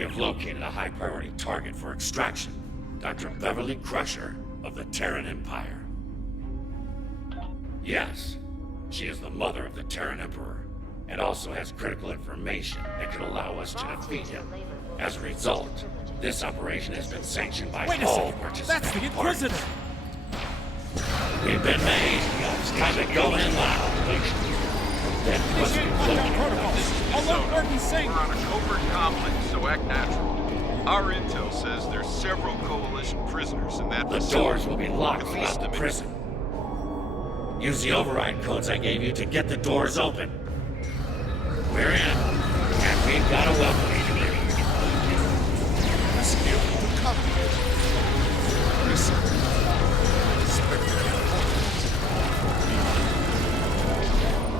We have located a high-priority target for extraction. Dr. Beverly Crusher of the Terran Empire. Yes, she is the mother of the Terran Emperor, and also has critical information that could allow us to defeat him. As a result, this operation has been sanctioned by all participants. That's the Inquisitor! We've been made. It's time to go in loud. Then what's Initiate lockdown protocol. Alert Gordon Singh! We're on a covert conflict, so act natural. Our intel says there's several coalition prisoners in that The facility. doors will be locked At least throughout the a minute. prison. Use the override codes I gave you to get the doors open. We're in, and we've got a welcome you.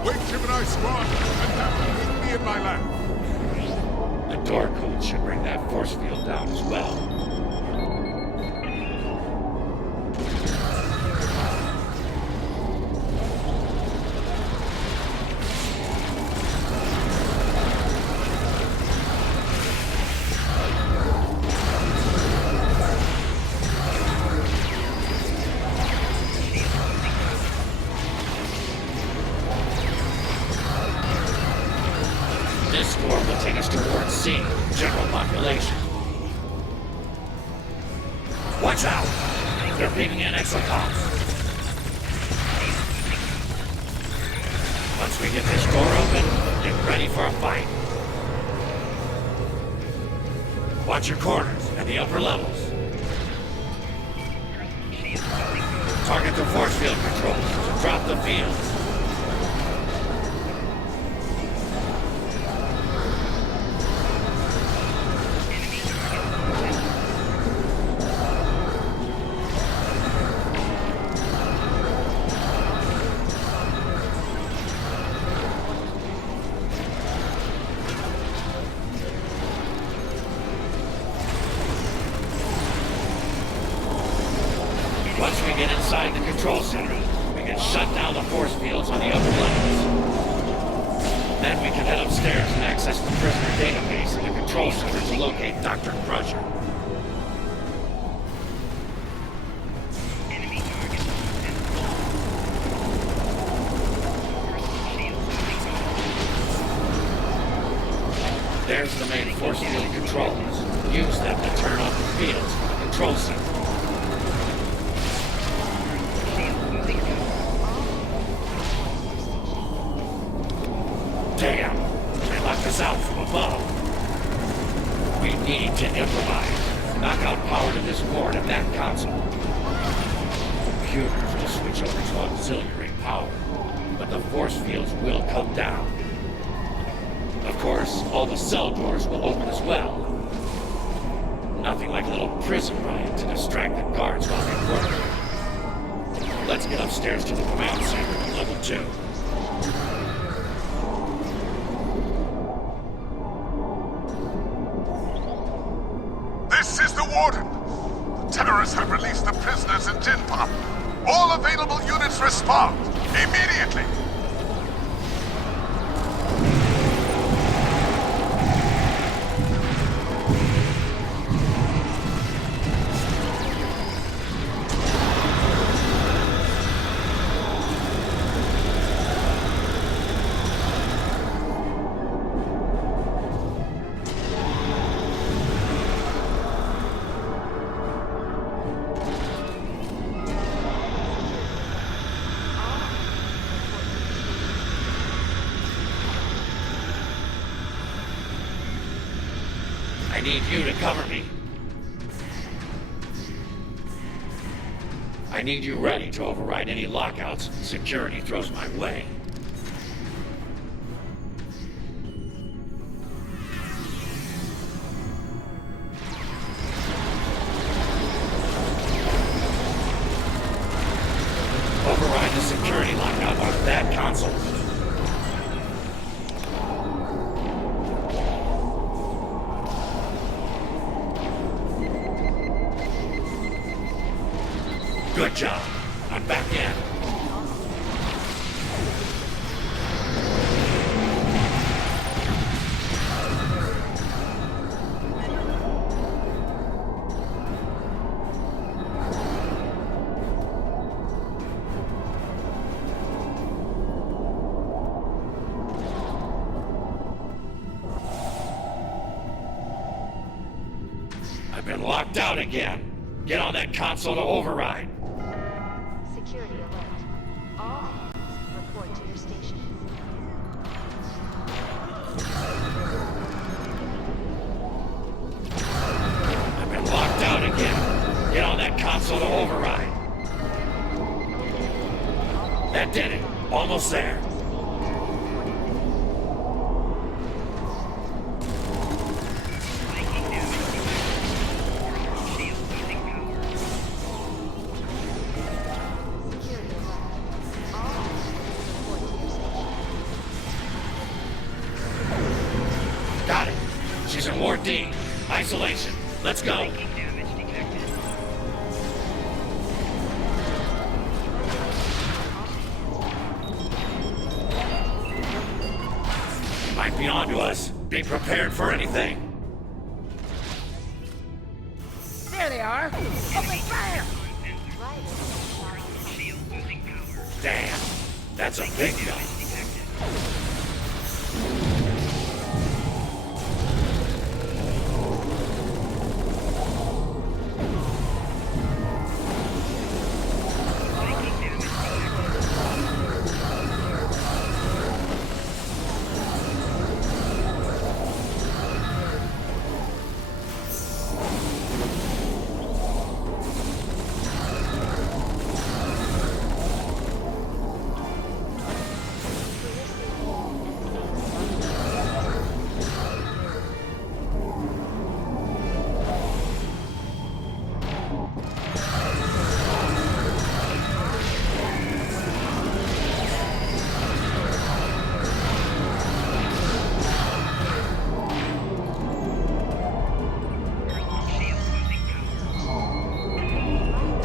Wake Gemini Squad, and have them meet me in my lab. The door code should bring that force field down as well. This door will take us towards C, general population. Watch out! They're beaming in exocoms. Once we get this door open, get ready for a fight. Watch your corners and the upper levels. Target the force field controls to drop the fields. Once we get inside the control center, we can shut down the force fields on the upper levels. Then we can head upstairs and access the prisoner database in the control center to locate Dr. Crusher. There's the main force field controllers. Use them to turn off the fields from the control center. Damn! They locked us out from above. We need to improvise. Knock out power to this board and that console. Computers will switch over to auxiliary power, but the force fields will come down. Of course, all the cell doors will open as well. Nothing like a little prison riot to distract the guards while they work. Let's get upstairs to the command center, level 2. This is the Warden. The terrorists have released the prisoners in Jinpop. All available units respond immediately. I need you to cover me. I need you ready to override any lockouts security throws my way. Override the security lockout on that console. Good job. I'm back in. been locked out again. Get on that console to override. Security alert. All hands report to your stations. I've been locked out again. Get on that console to override. That did it. Almost there. Security alert. All hands report to your stations. Got it. She's in Ward D. Isolation. Let's go. Might be onto us. Be prepared for anything. There they are! Open fire! Damn. That's a big gun.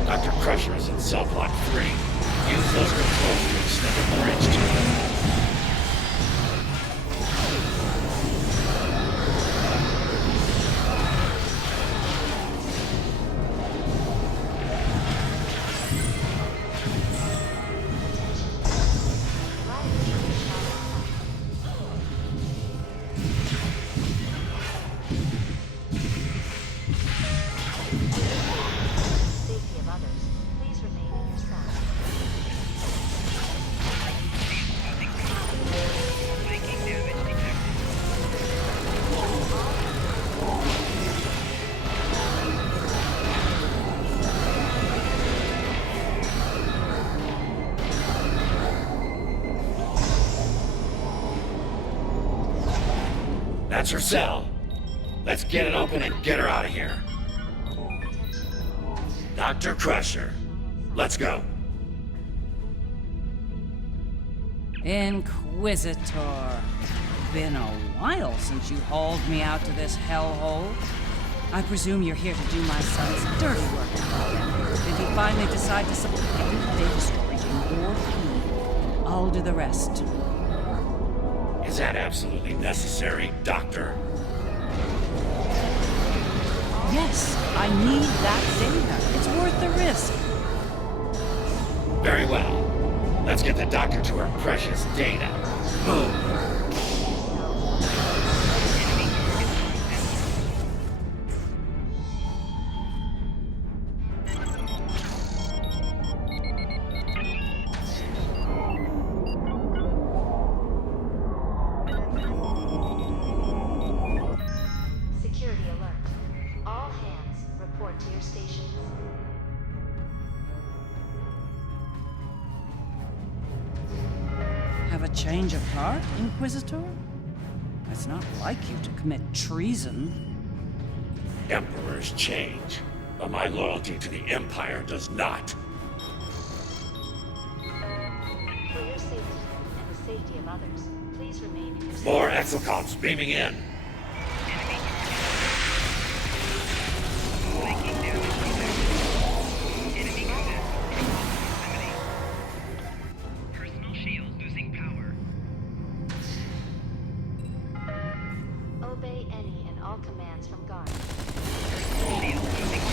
Dr. Crusher is in cell block 3. Use those controls to extend the bridge to him. Safety of others. Please remain in your cells. That's her cell. Let's get it open and get her out of here. Dr. Crusher, let's go. Inquisitor. Been a while since you hauled me out to this hellhole. I presume you're here to do my son's dirty work. Did he finally decide to supply the data storage in your feed? I'll do the rest. Is that absolutely necessary, Doctor? Yes, I need that data. It's worth the risk. Very well. Let's get the doctor to her precious data. Move. Security alert. All hands report to your stations. Have a change of heart, Inquisitor? It's not like you to commit treason. Emperors change, but my loyalty to the Empire does not. For your safety and the safety of others, please remain in your cells. More exocomps beaming in. Personal shield losing power. Obey any and all commands from guards. Shield losing power.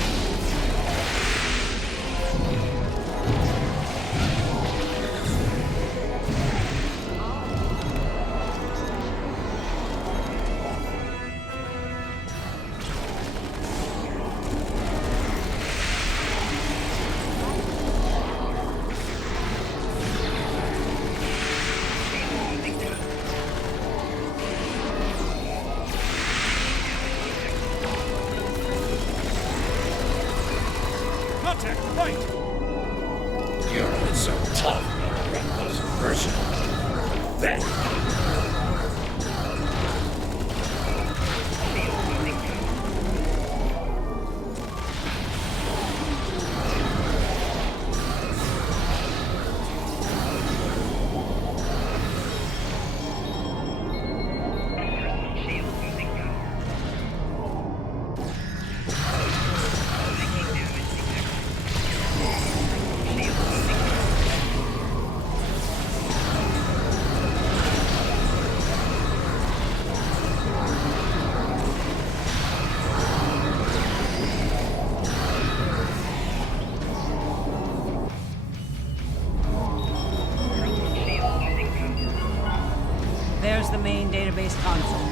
There's the main database console.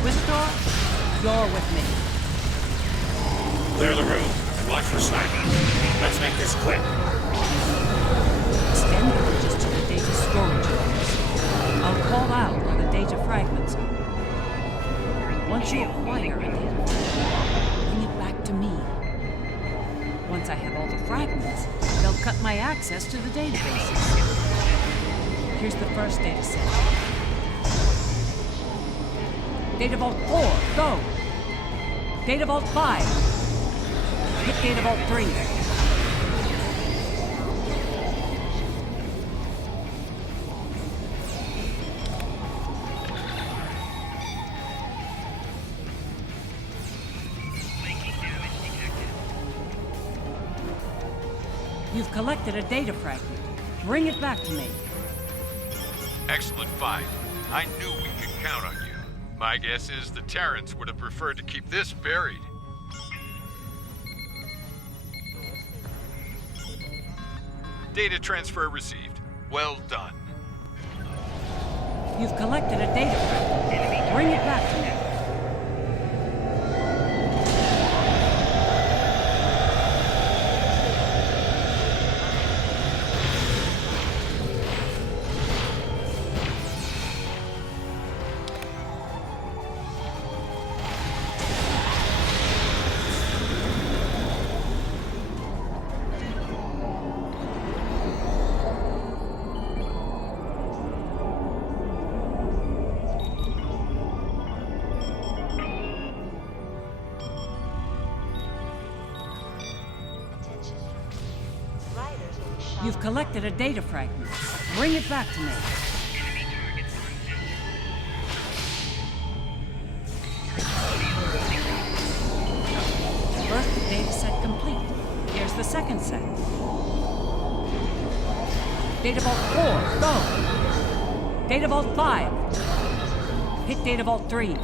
Whistor, you're with me. Clear the room and watch for sniping. Let's make this quick. Extend the bridges to the data storage rooms. I'll call out where the data fragments are. Once you acquire a data fragment, bring it back to me. Once I have all the fragments, they'll cut my access to the databases. Here's the first data set. Data Vault 4, go! Data Vault 5. Hit Data Vault 3. You've collected a data fragment. Bring it back to me. Excellent find. I knew we could count on you. My guess is the Terrans would have preferred to keep this buried. Data transfer received. Well done. You've collected a data fragment. Bring it back to me. You've collected a data fragment. Bring it back to me. First data set complete. Here's the second set. Data Vault 4, go! Data Vault 5. Hit Data Vault 3.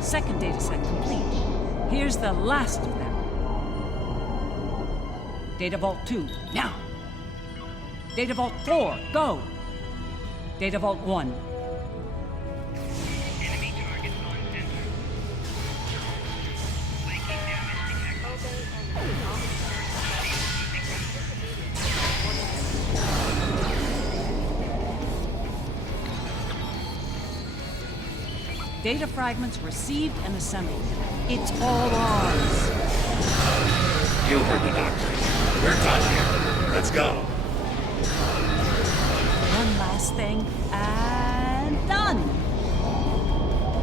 Second data set complete. Here's the last of them. Data Vault 2, now. Data Vault 4, go. Data Vault 1. Enemy targets on center. Flanking damage detected. Data fragments received and assembled. It's all ours. You heard the doctor. We're done here. Let's go. One last thing, and done.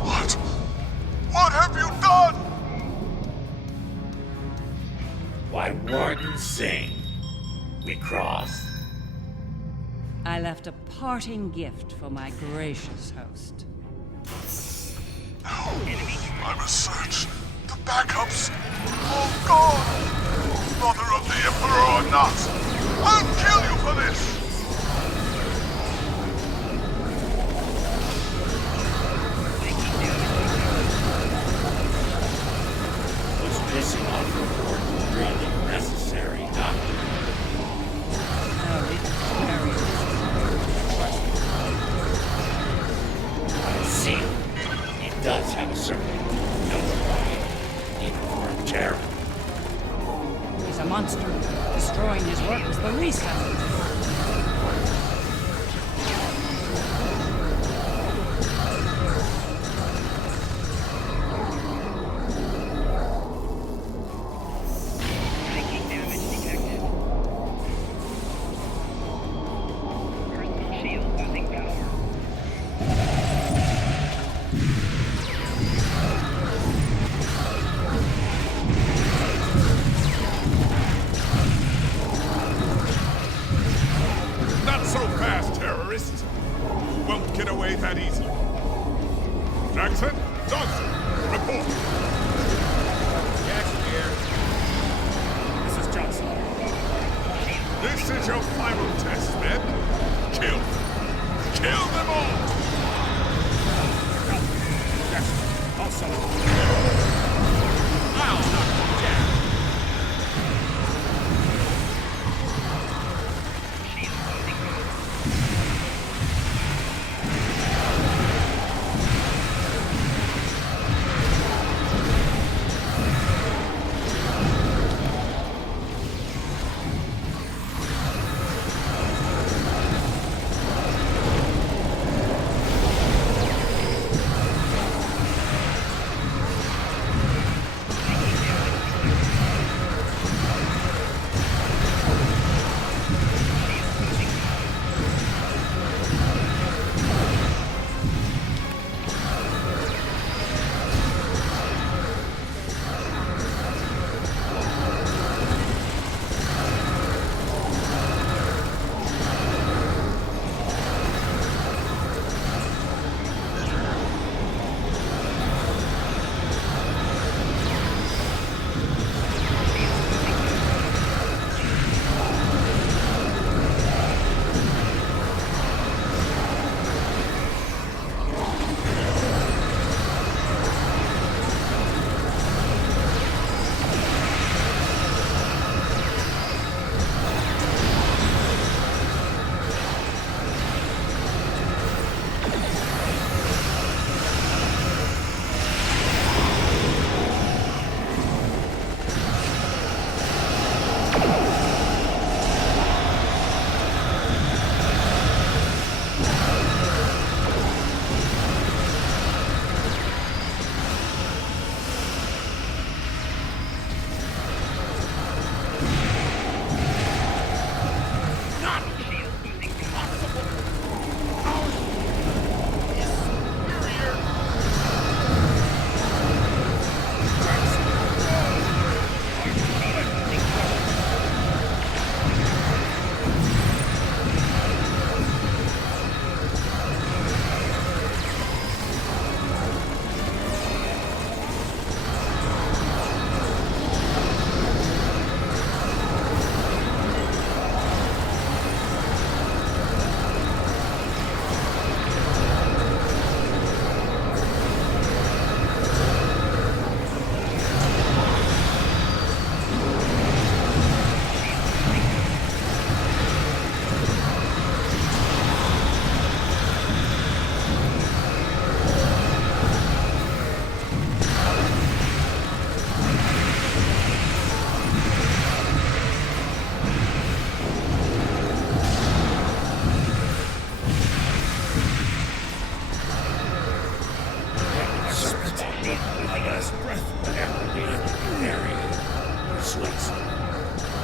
What? What have you done? Why, Warden Singh. We cross. I left a parting gift for my gracious host. My research, the backups, all gone. Brother of the Emperor or not, I'll kill you for this. What's pissing off the Warden really necessary, Doctor? Oh, it's very I see. He does have a certain notoriety, even for a Terran. He's a monster. Destroying his work was the least I could do. Flanking damage detected. Personal shield losing power. Not so fast, terrorists. You won't get away that easily. Jackson, Johnson, report. your final test, men. Kill. Kill them all! Yes, I'll settle it. I'll knock them down. Shield losing power.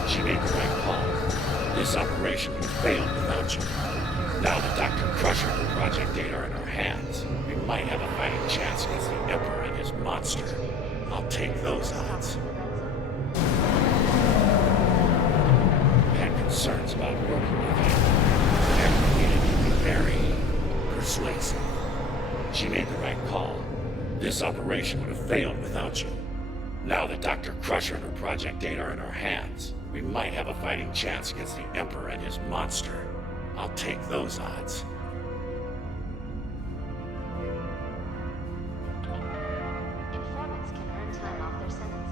She made the right call. This operation would have failed without you. Now that Dr. Crusher and Project Data are in our hands, we might have a fighting chance against the Emperor and his monster. I'll take those odds. We had concerns about working with him. Emperor needed to be very persuasive. She made the right call. This operation would have failed without you. Now that Dr. Crusher and her Project Data are in our hands, we might have a fighting chance against the Emperor and his monster. I'll take those odds. Informants can earn time off their sentences.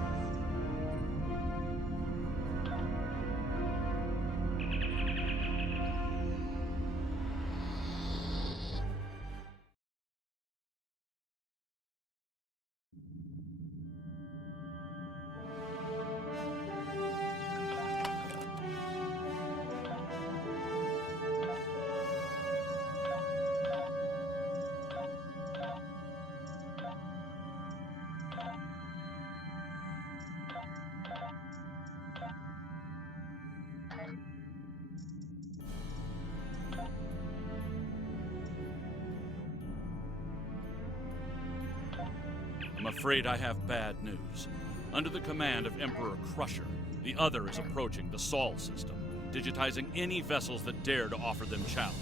I'm afraid I have bad news. Under the command of Emperor Crusher, the other is approaching the Sol system, digitizing any vessels that dare to offer them challenge.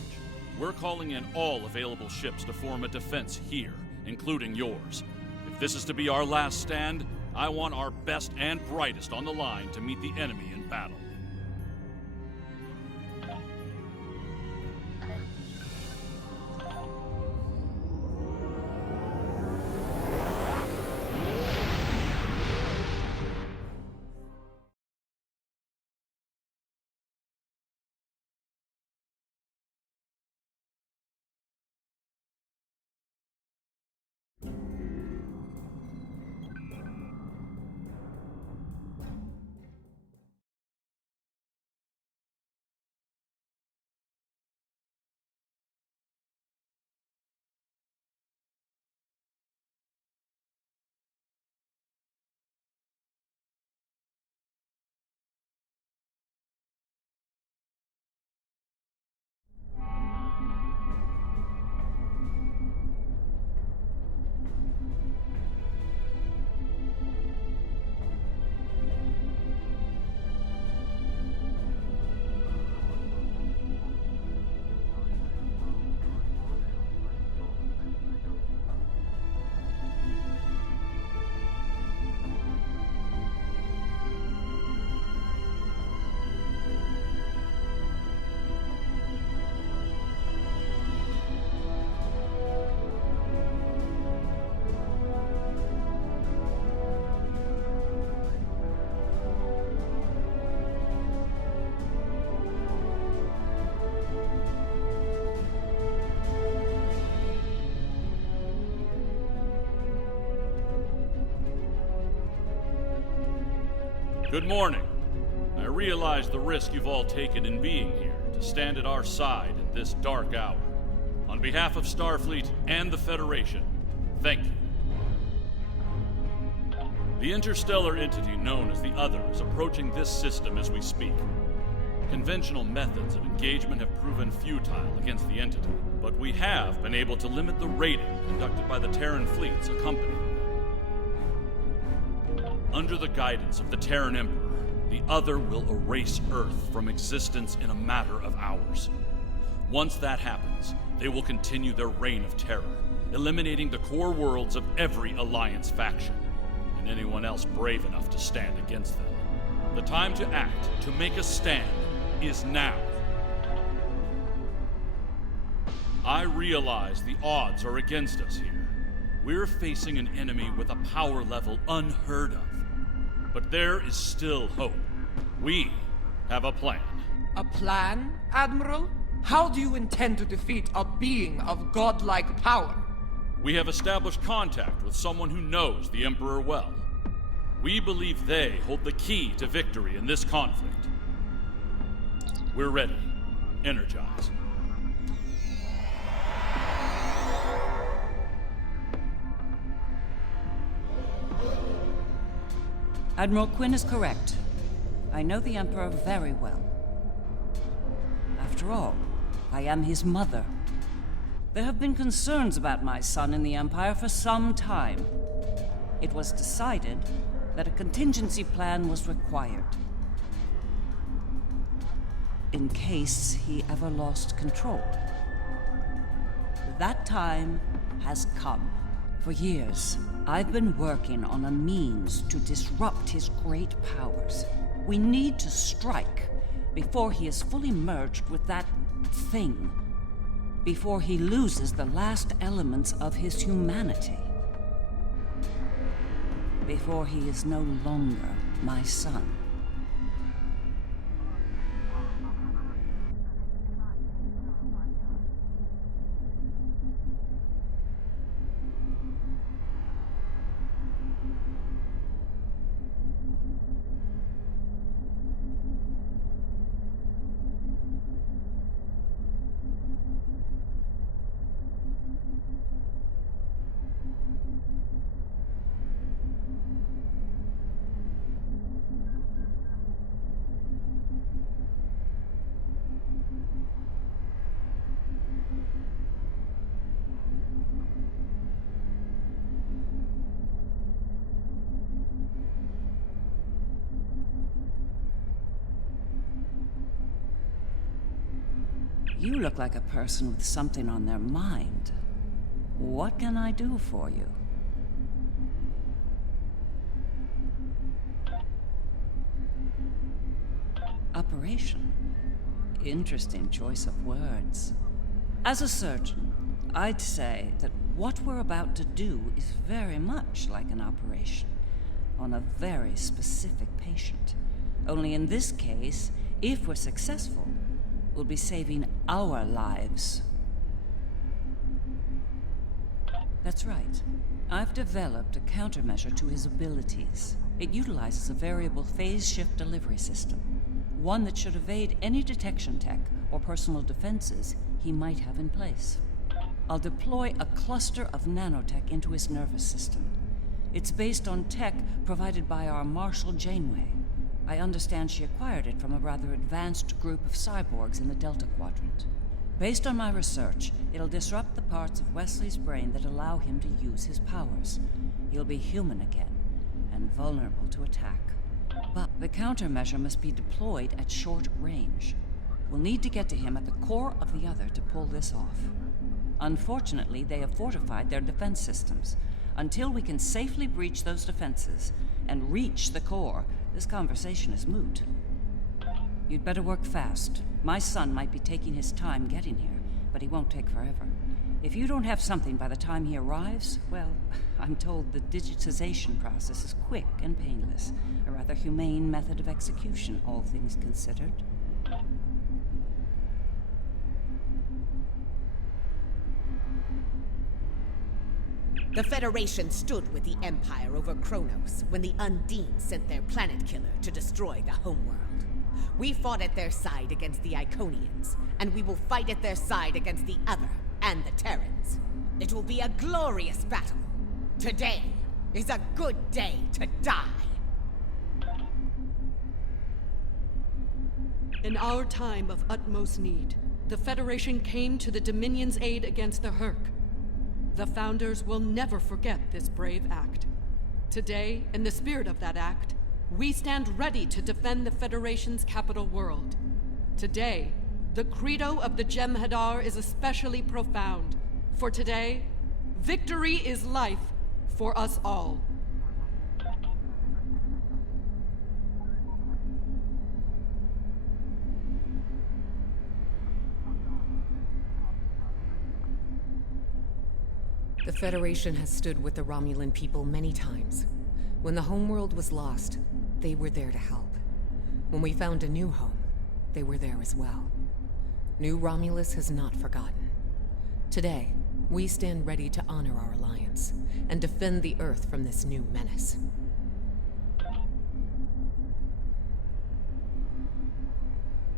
We're calling in all available ships to form a defense here, including yours. If this is to be our last stand, I want our best and brightest on the line to meet the enemy in battle. Good morning. I realize the risk you've all taken in being here to stand at our side in this dark hour. On behalf of Starfleet and the Federation, thank you. The interstellar entity known as the Other is approaching this system as we speak. Conventional methods of engagement have proven futile against the entity, but we have been able to limit the raiding conducted by the Terran fleets accompanying them. Under the guidance of the Terran Emperor, the Other will erase Earth from existence in a matter of hours. Once that happens, they will continue their reign of terror, eliminating the core worlds of every Alliance faction, and anyone else brave enough to stand against them. The time to act, to make a stand, is now. I realize the odds are against us here. We're facing an enemy with a power level unheard of. But there is still hope. We have a plan. A plan, Admiral? How do you intend to defeat a being of godlike power? We have established contact with someone who knows the Emperor well. We believe they hold the key to victory in this conflict. We're ready. Energize. Admiral Quinn is correct. I know the Emperor very well. After all, I am his mother. There have been concerns about my son in the Empire for some time. It was decided that a contingency plan was required, in case he ever lost control. That time has come. For years, I've been working on a means to disrupt his great powers. We need to strike before he is fully merged with that thing. Before he loses the last elements of his humanity. Before he is no longer my son. You look like a person with something on their mind. What can I do for you? Operation? Interesting choice of words. As a surgeon, I'd say that what we're about to do is very much like an operation on a very specific patient. Only in this case, if we're successful, we'll be saving our lives. That's right. I've developed a countermeasure to his abilities. It utilizes a variable phase shift delivery system, one that should evade any detection tech or personal defenses he might have in place. I'll deploy a cluster of nanotech into his nervous system. It's based on tech provided by our Marshal Janeway. I understand she acquired it from a rather advanced group of cyborgs in the Delta Quadrant. Based on my research, it'll disrupt the parts of Wesley's brain that allow him to use his powers. He'll be human again, and vulnerable to attack. But the countermeasure must be deployed at short range. We'll need to get to him at the core of the Other to pull this off. Unfortunately, they have fortified their defense systems. Until we can safely breach those defenses and reach the core, this conversation is moot. You'd better work fast. My son might be taking his time getting here, but he won't take forever. If you don't have something by the time he arrives, well, I'm told the digitization process is quick and painless. A rather humane method of execution, all things considered. The Federation stood with the Empire over Kronos when the Undine sent their planet killer to destroy the homeworld. We fought at their side against the Iconians, and we will fight at their side against the other and the Terrans. It will be a glorious battle. Today is a good day to die. In our time of utmost need, the Federation came to the Dominion's aid against the Herc. The Founders will never forget this brave act. Today, in the spirit of that act, we stand ready to defend the Federation's capital world. Today, the credo of the Jem'Hadar is especially profound. For today, victory is life for us all. The Federation has stood with the Romulan people many times. When the homeworld was lost, they were there to help. When we found a new home, they were there as well. New Romulus has not forgotten. Today, we stand ready to honor our alliance and defend the Earth from this new menace.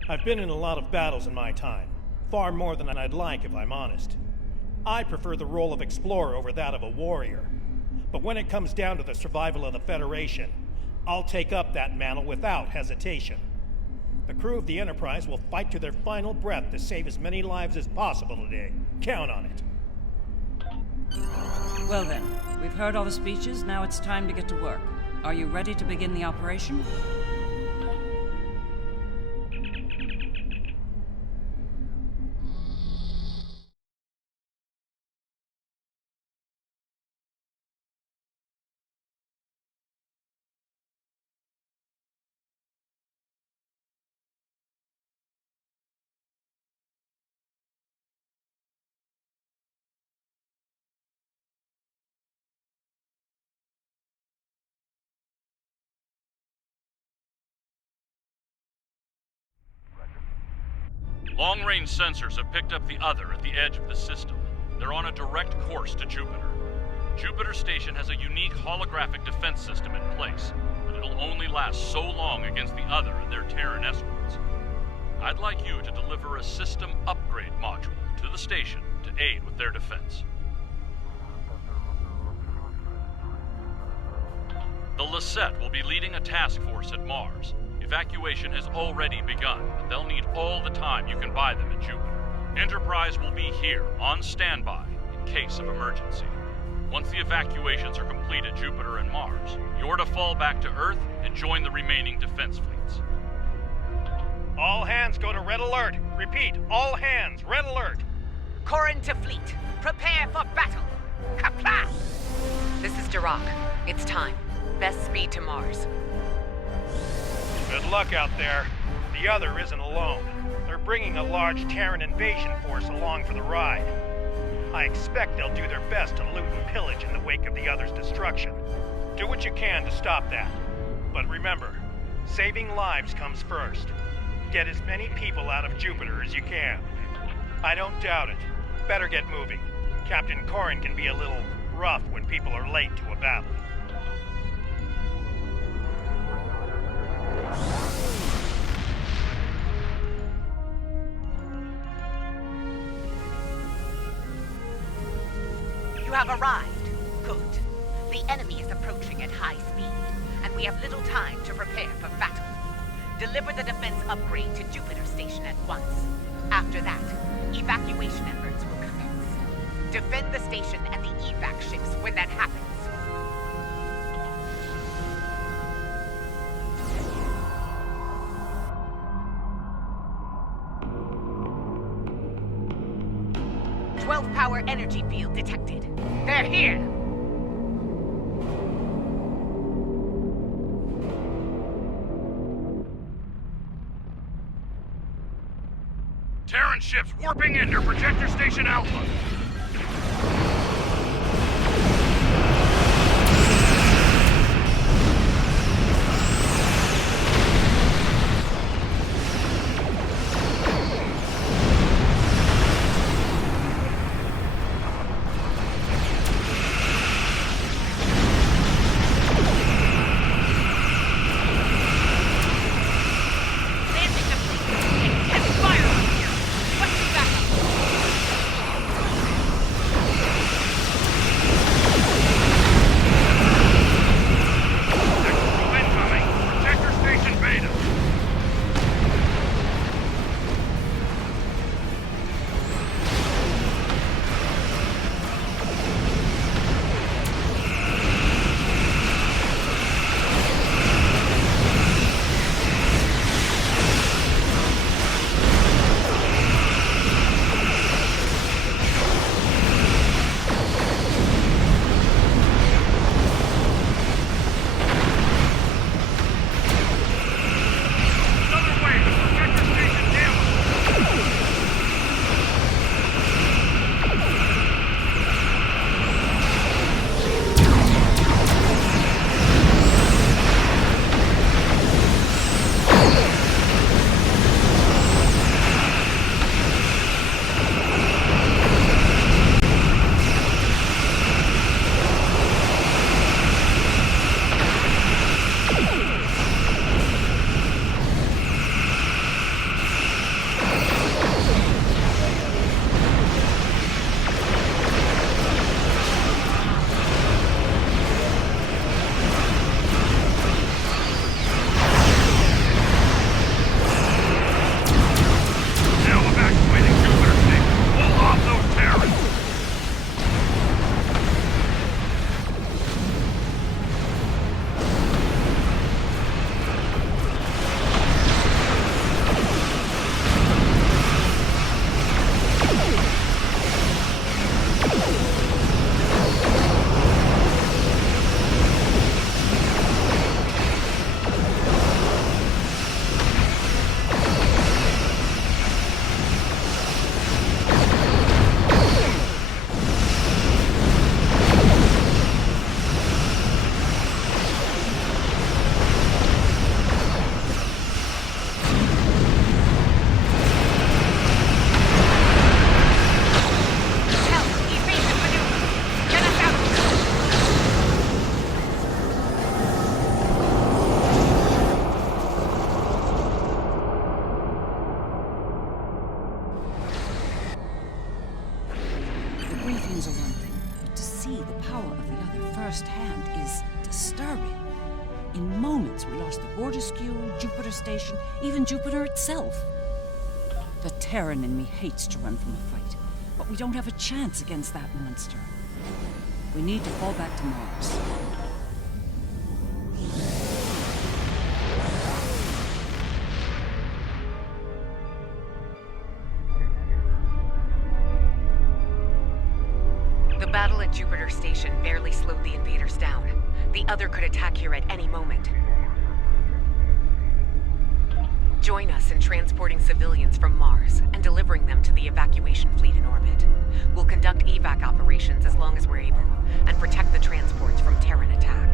I've been in a lot of battles in my time. Far more than I'd like, if I'm honest. I prefer the role of explorer over that of a warrior. But when it comes down to the survival of the Federation, I'll take up that mantle without hesitation. The crew of the Enterprise will fight to their final breath to save as many lives as possible today. Count on it. Well then, we've heard all the speeches, now it's time to get to work. Are you ready to begin the operation? Long-range sensors have picked up the other at the edge of the system. They're on a direct course to Jupiter. Jupiter Station has a unique holographic defense system in place, but it'll only last so long against the other and their Terran escorts. I'd like you to deliver a system upgrade module to the station to aid with their defense. The Lisette will be leading a task force at Mars. Evacuation has already begun, but they'll need all the time you can buy them at Jupiter. Enterprise will be here, on standby, in case of emergency. Once the evacuations are complete at Jupiter and Mars, you're to fall back to Earth and join the remaining defense fleets. All hands go to Red Alert. Repeat, all hands, Red Alert. Corrin to fleet. Prepare for battle. Kapla! This is Dirac. It's time. Best speed to Mars. Good luck out there. The other isn't alone. They're bringing a large Terran invasion force along for the ride. I expect they'll do their best to loot and pillage in the wake of the other's destruction. Do what you can to stop that. But remember, saving lives comes first. Get as many people out of Jupiter as you can. I don't doubt it. Better get moving. Captain Corrin can be a little rough when people are late to a battle. You have arrived. Good. The enemy is approaching at high speed, and we have little time to prepare for battle. Deliver the defense upgrade to Jupiter Station at once. After that, evacuation efforts will commence. Defend the station and the evac ships when that happens. Power energy field detected. They're here! Terran ships warping into Projector Station Alpha. moments, we lost the Borderskew, Jupiter Station, even Jupiter itself. The Terran in me hates to run from a fight, but we don't have a chance against that monster. We need to fall back to Mars. The battle at Jupiter Station barely slowed the invaders down. The other could attack here at any moment. Join us in transporting civilians from Mars and delivering them to the evacuation fleet in orbit. We'll conduct evac operations as long as we're able, and protect the transports from Terran attack.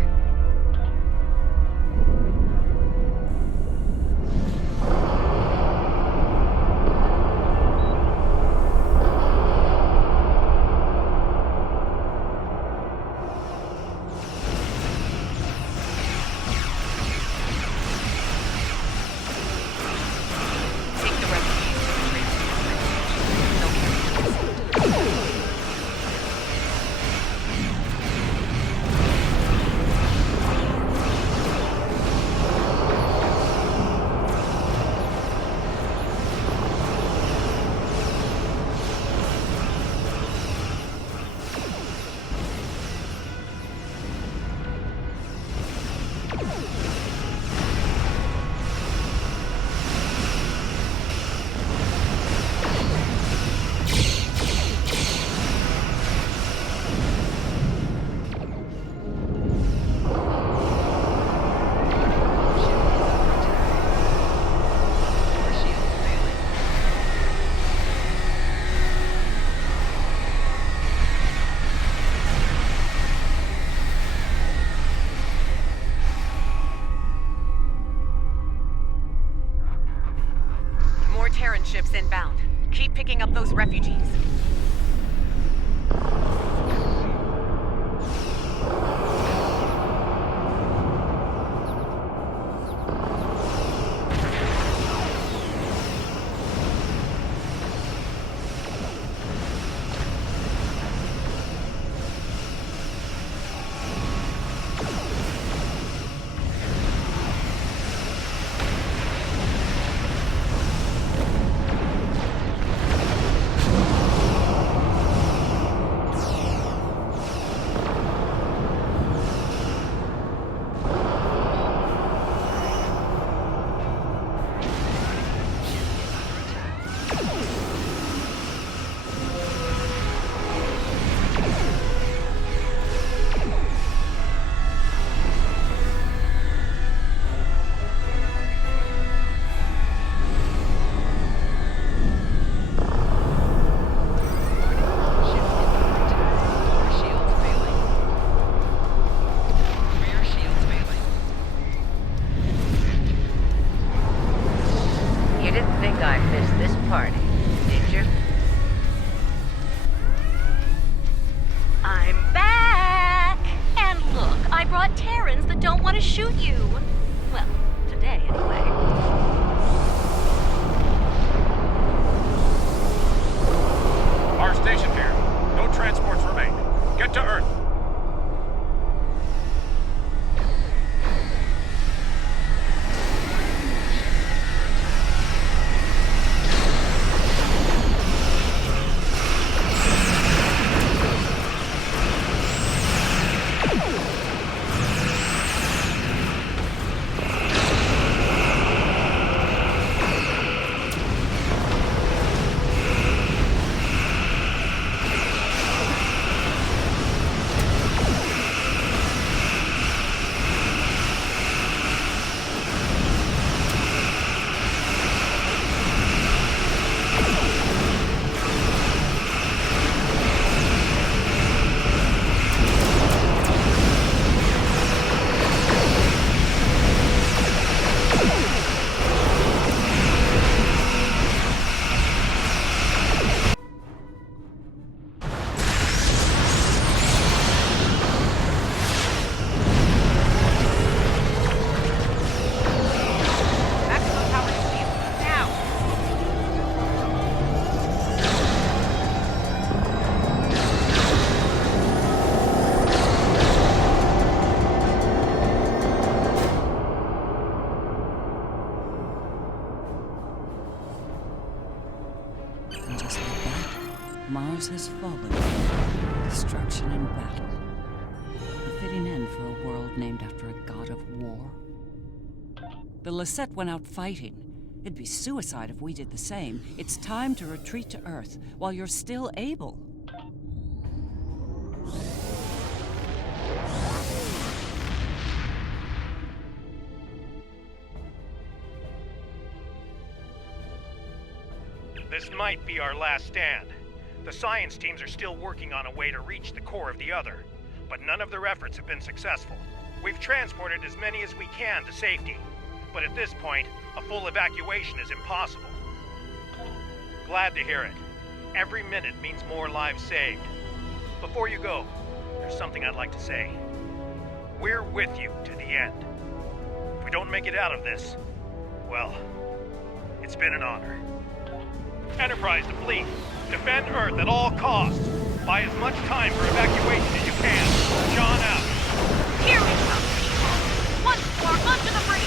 Terran ships inbound. Keep picking up those refugees. Terrans that don't want to shoot you. Well, today anyway. Our station here. No transports remain. Get to Earth. Mars has fallen. Destruction and battle. A fitting end for a world named after a god of war. The Lisette went out fighting. It'd be suicide if we did the same. It's time to retreat to Earth while you're still able. This might be our last stand. The science teams are still working on a way to reach the core of the Other, but none of their efforts have been successful. We've transported as many as we can to safety, but at this point, a full evacuation is impossible. Glad to hear it. Every minute means more lives saved. Before you go, there's something I'd like to say. We're with you to the end. If we don't make it out of this, well, it's been an honor. Enterprise to fleet. Defend Earth at all costs. Buy as much time for evacuation as you can. John out. Here we come, people. Once more, onto the breach.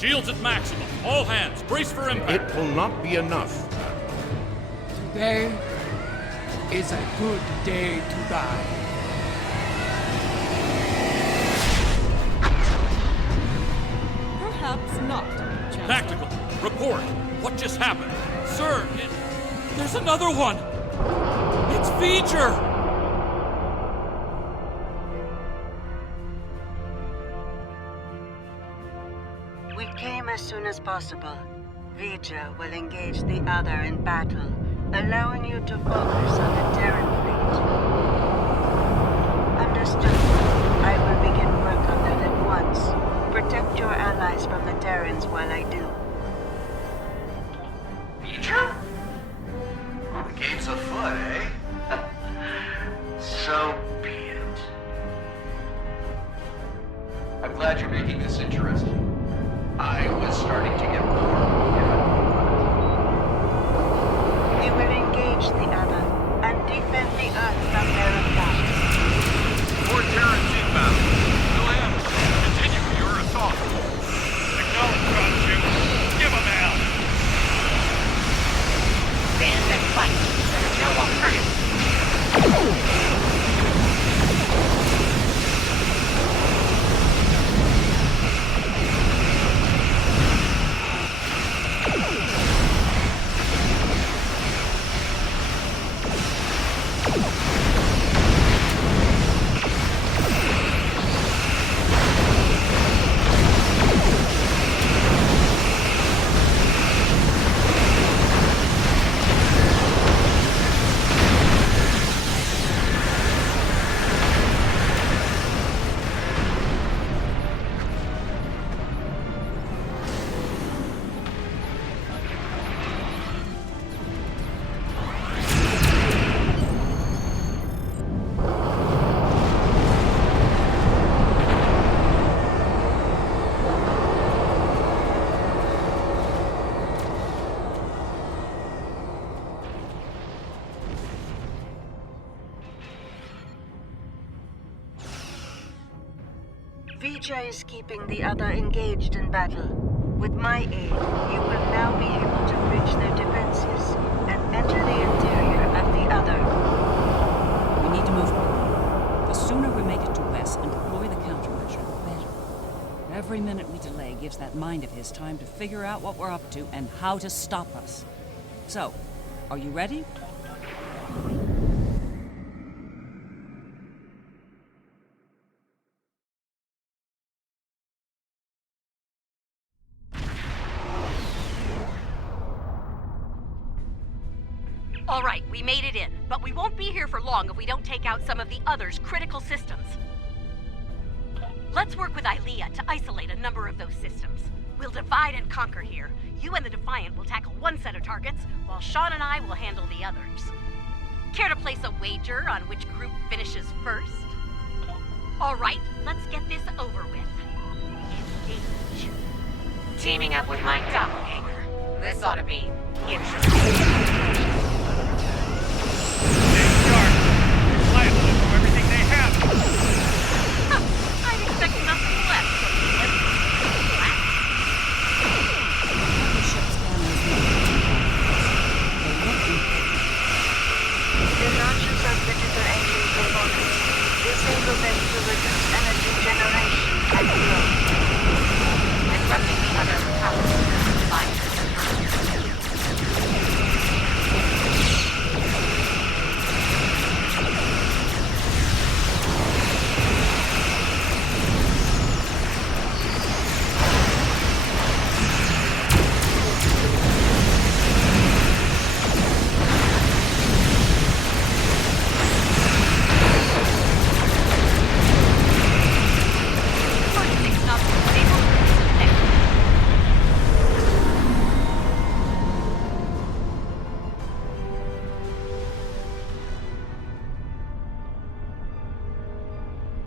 Shields at maximum. All hands, brace for impact. It will not be enough. Today is a good day to die. Perhaps not, Chancellor. Tactical, report. What just happened? Sir, there's another one. It's V'ger. We came as soon as possible. V'ger will engage the Other in battle, allowing you to focus on the Terran fleet. Understood. I will begin work on that at once. Protect your allies from the Terrans while I do. V'ger? The game's afoot, eh? So be it. I'm glad you're making this interesting. I was starting to get bored. We will engage the Other and defend the Earth from their attacks. More Terrans inbound. Go ahead. Continue your assault. Acknowledge, John 2. Vija is keeping the other engaged in battle. With my aid, you will now be able to breach their defenses and enter the interior of the other. We need to move quickly. The sooner we make it to Wes and deploy the countermeasure, the better. Every minute we delay gives that mind of his time to figure out what we're up to and how to stop us. So, are you ready? All right, we made it in, but we won't be here for long if we don't take out some of the others' critical systems. Let's work with Ilea to isolate a number of those systems. We'll divide and conquer here. You and the Defiant will tackle one set of targets, while Sean and I will handle the others. Care to place a wager on which group finishes first? All right, let's get this over with. Engage. Teaming up with my doppelganger. This ought to be interesting. Everything they have. I'd expect nothing less from the The launches of digital engine components disable them to reduce energy generation and flow. Disrupting the other power devices.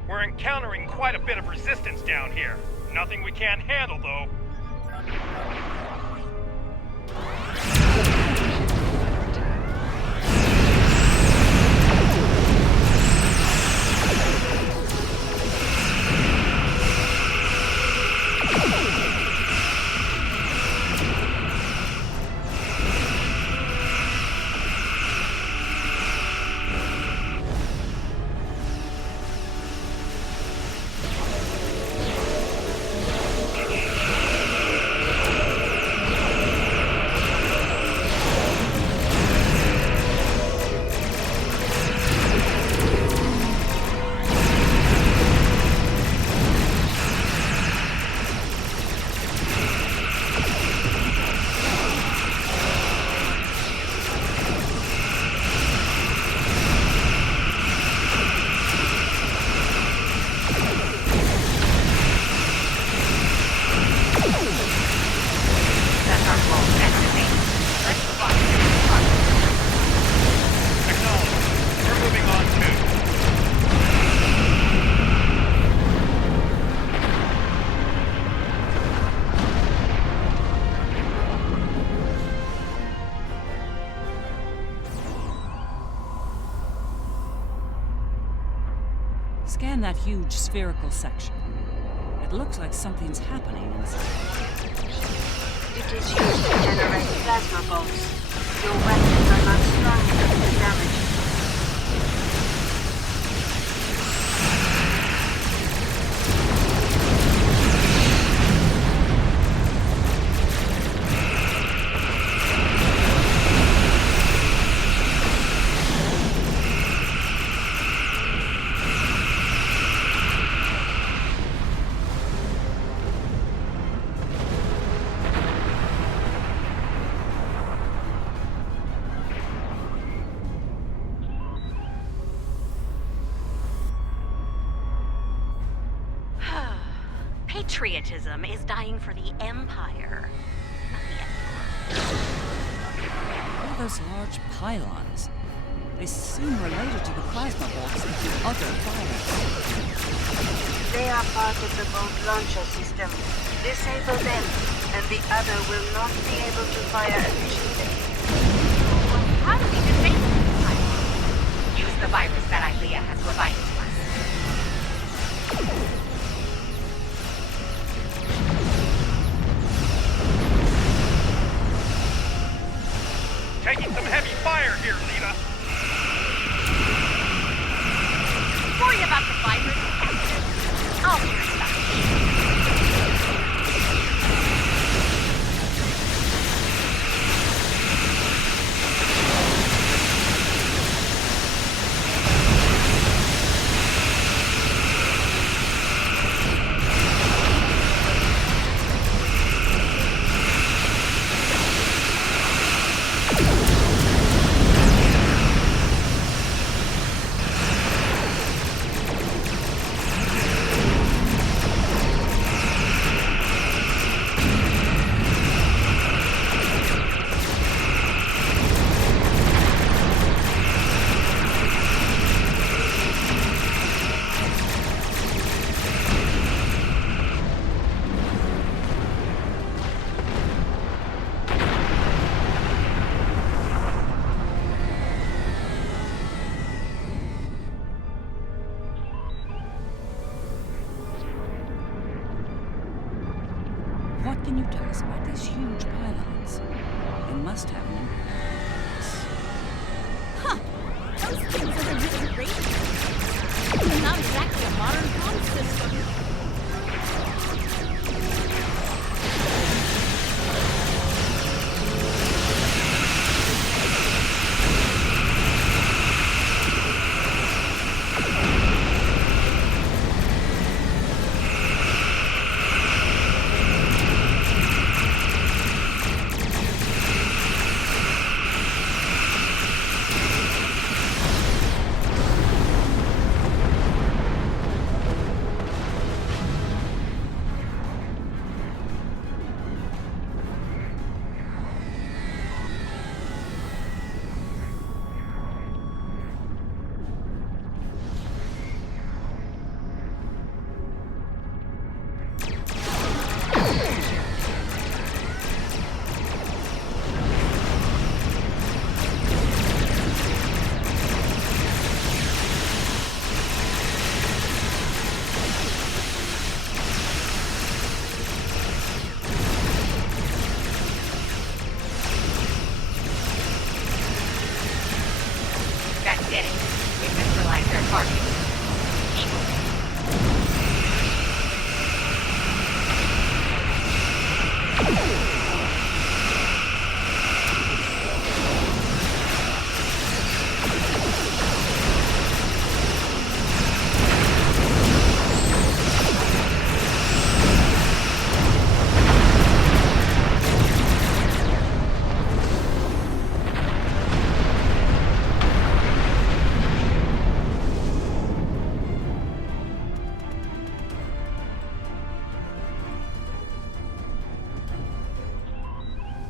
We're encountering quite a bit of resistance down here. Nothing we can't handle, though. Scan that huge spherical section. It looks like something's happening inside. It is used to generate plasma bolts. Your weapons are not strong enough to damage it. Patriotism is dying for the Empire. What are those large pylons? They seem related to the plasma bolts of the other fires. They are part of the bolt launcher system. Disable them, and the other will not be able to fire efficiently. How do we disable the pylons? Use the virus that Ilea has provided to us. Taking some heavy fire here, Lita. Worry about the virus, Captain. I'll worry about it. What can you tell us about these huge pylons? They must have an purpose. Huh. Those things are really great. They're not exactly a modern comm system.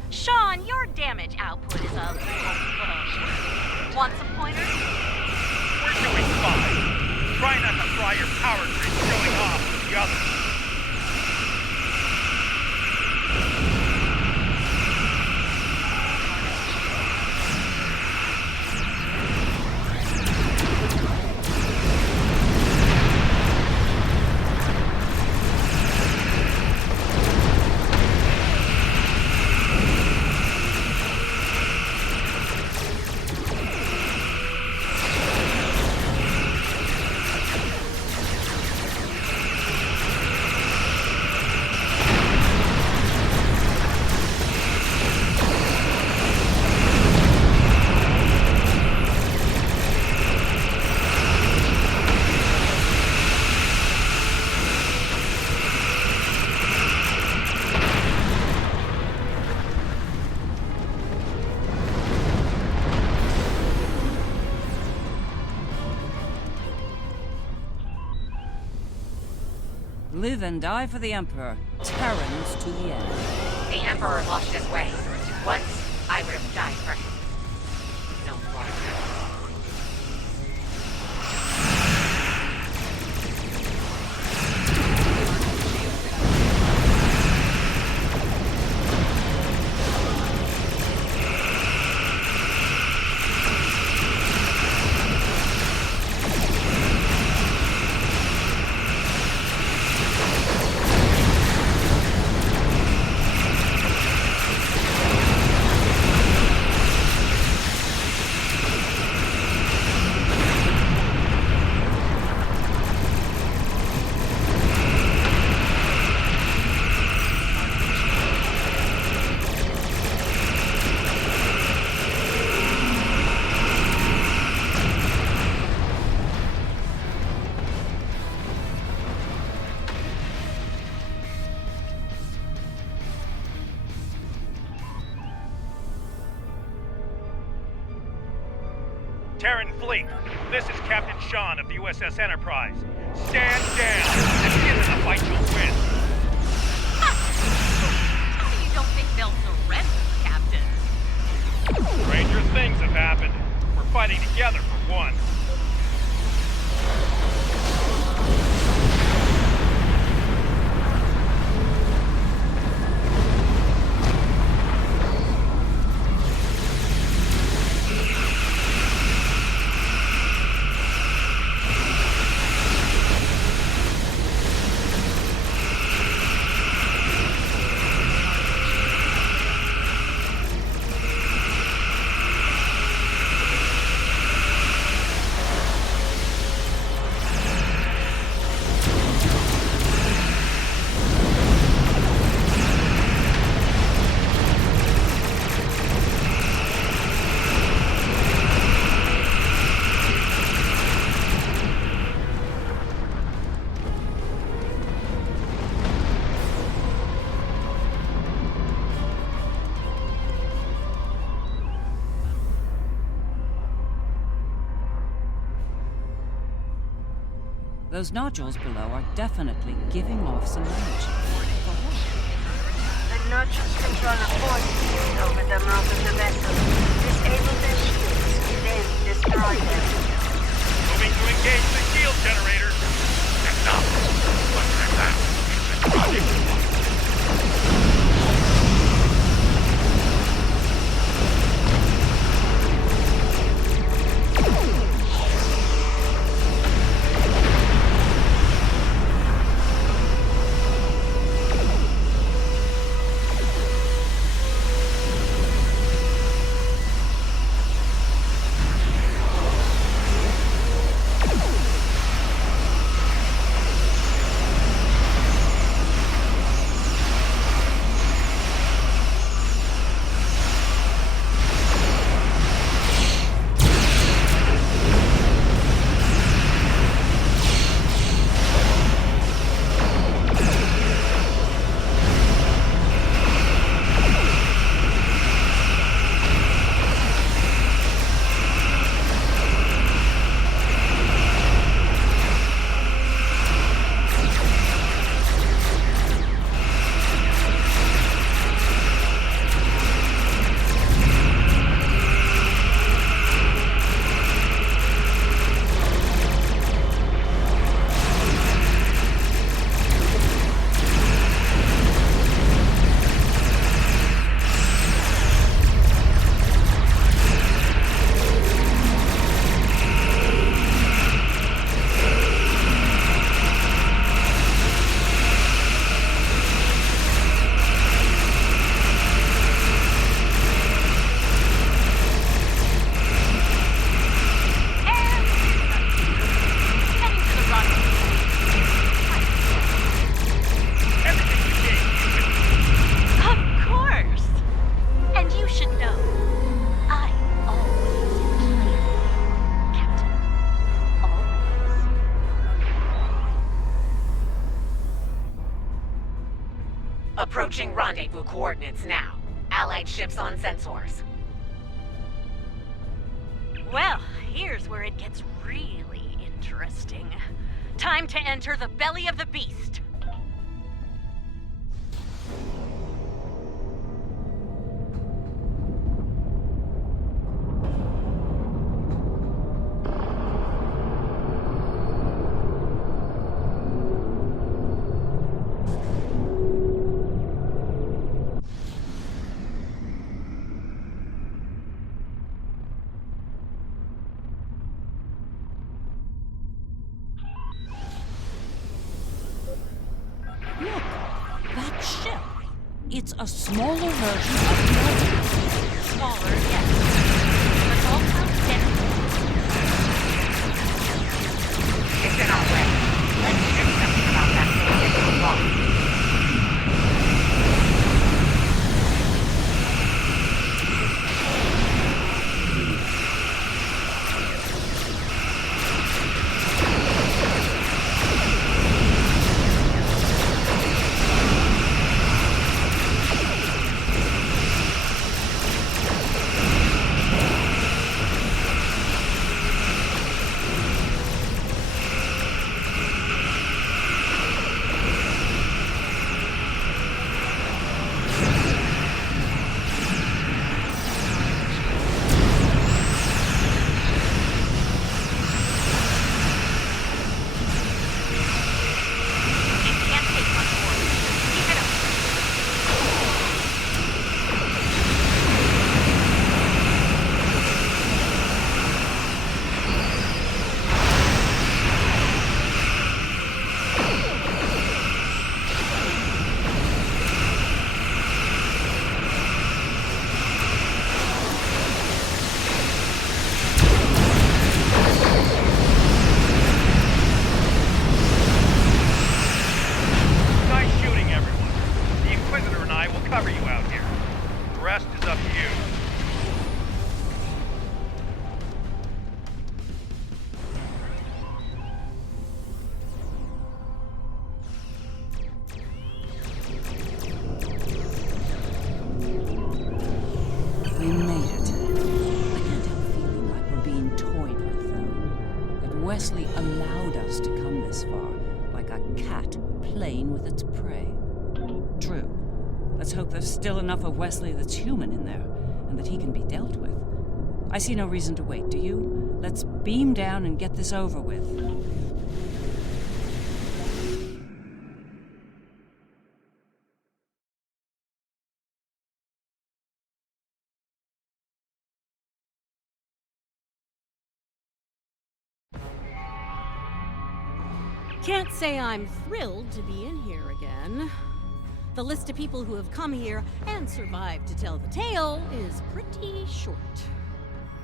Sean, your damage output is a little low. Want some pointers? We're doing fine. Try not to fry your power grid showing off with the others. Live and die for the Emperor. Terrans to the end. The Emperor lost his way. Once, I would have died for him. No more. Terran fleet. This is Captain Sean of the USS Enterprise. Stand down and get in the fight you'll win. Tell me you don't think they'll surrender, Captain. Stranger things have happened. We're fighting together for one. Those nodules below are definitely giving off some energy. The nodules control a force field over the mouth of the vessel. Disable their shields, then destroy them. Moving to engage the shield generators. Enough! What's that? It's a project. Approaching rendezvous coordinates now. Allied ships on sensors. Well, here's where it gets really interesting. Time to enter the belly of the beast. Look, that ship. It's a smaller version of the other. Smaller, yes. But also deadly. It's in our way. Let's do something about that thing wrong. Wesley allowed us to come this far, like a cat playing with its prey. True. Let's hope there's still enough of Wesley that's human in there, and that he can be dealt with. I see no reason to wait, do you? Let's beam down and get this over with. Can't say I'm thrilled to be in here again. The list of people who have come here and survived to tell the tale is pretty short.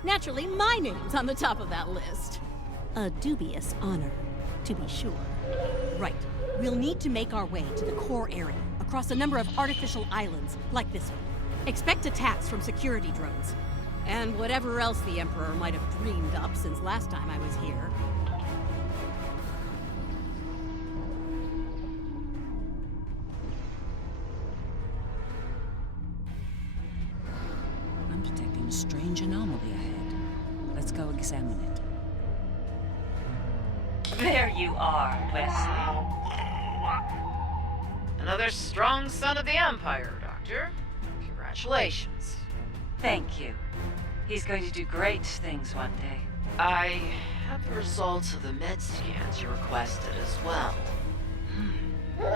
Naturally, my name's on the top of that list. A dubious honor, to be sure. Right. We'll need to make our way to the core area, across a number of artificial islands, like this one. Expect attacks from security drones. And whatever else the Emperor might have dreamed up since last time I was here. I'm detecting a strange anomaly ahead. Let's go examine it. There you are, Wesley. Another strong son of the Empire, Doctor. Congratulations. Thank you. He's going to do great things one day. I have the results of the med scans you requested as well.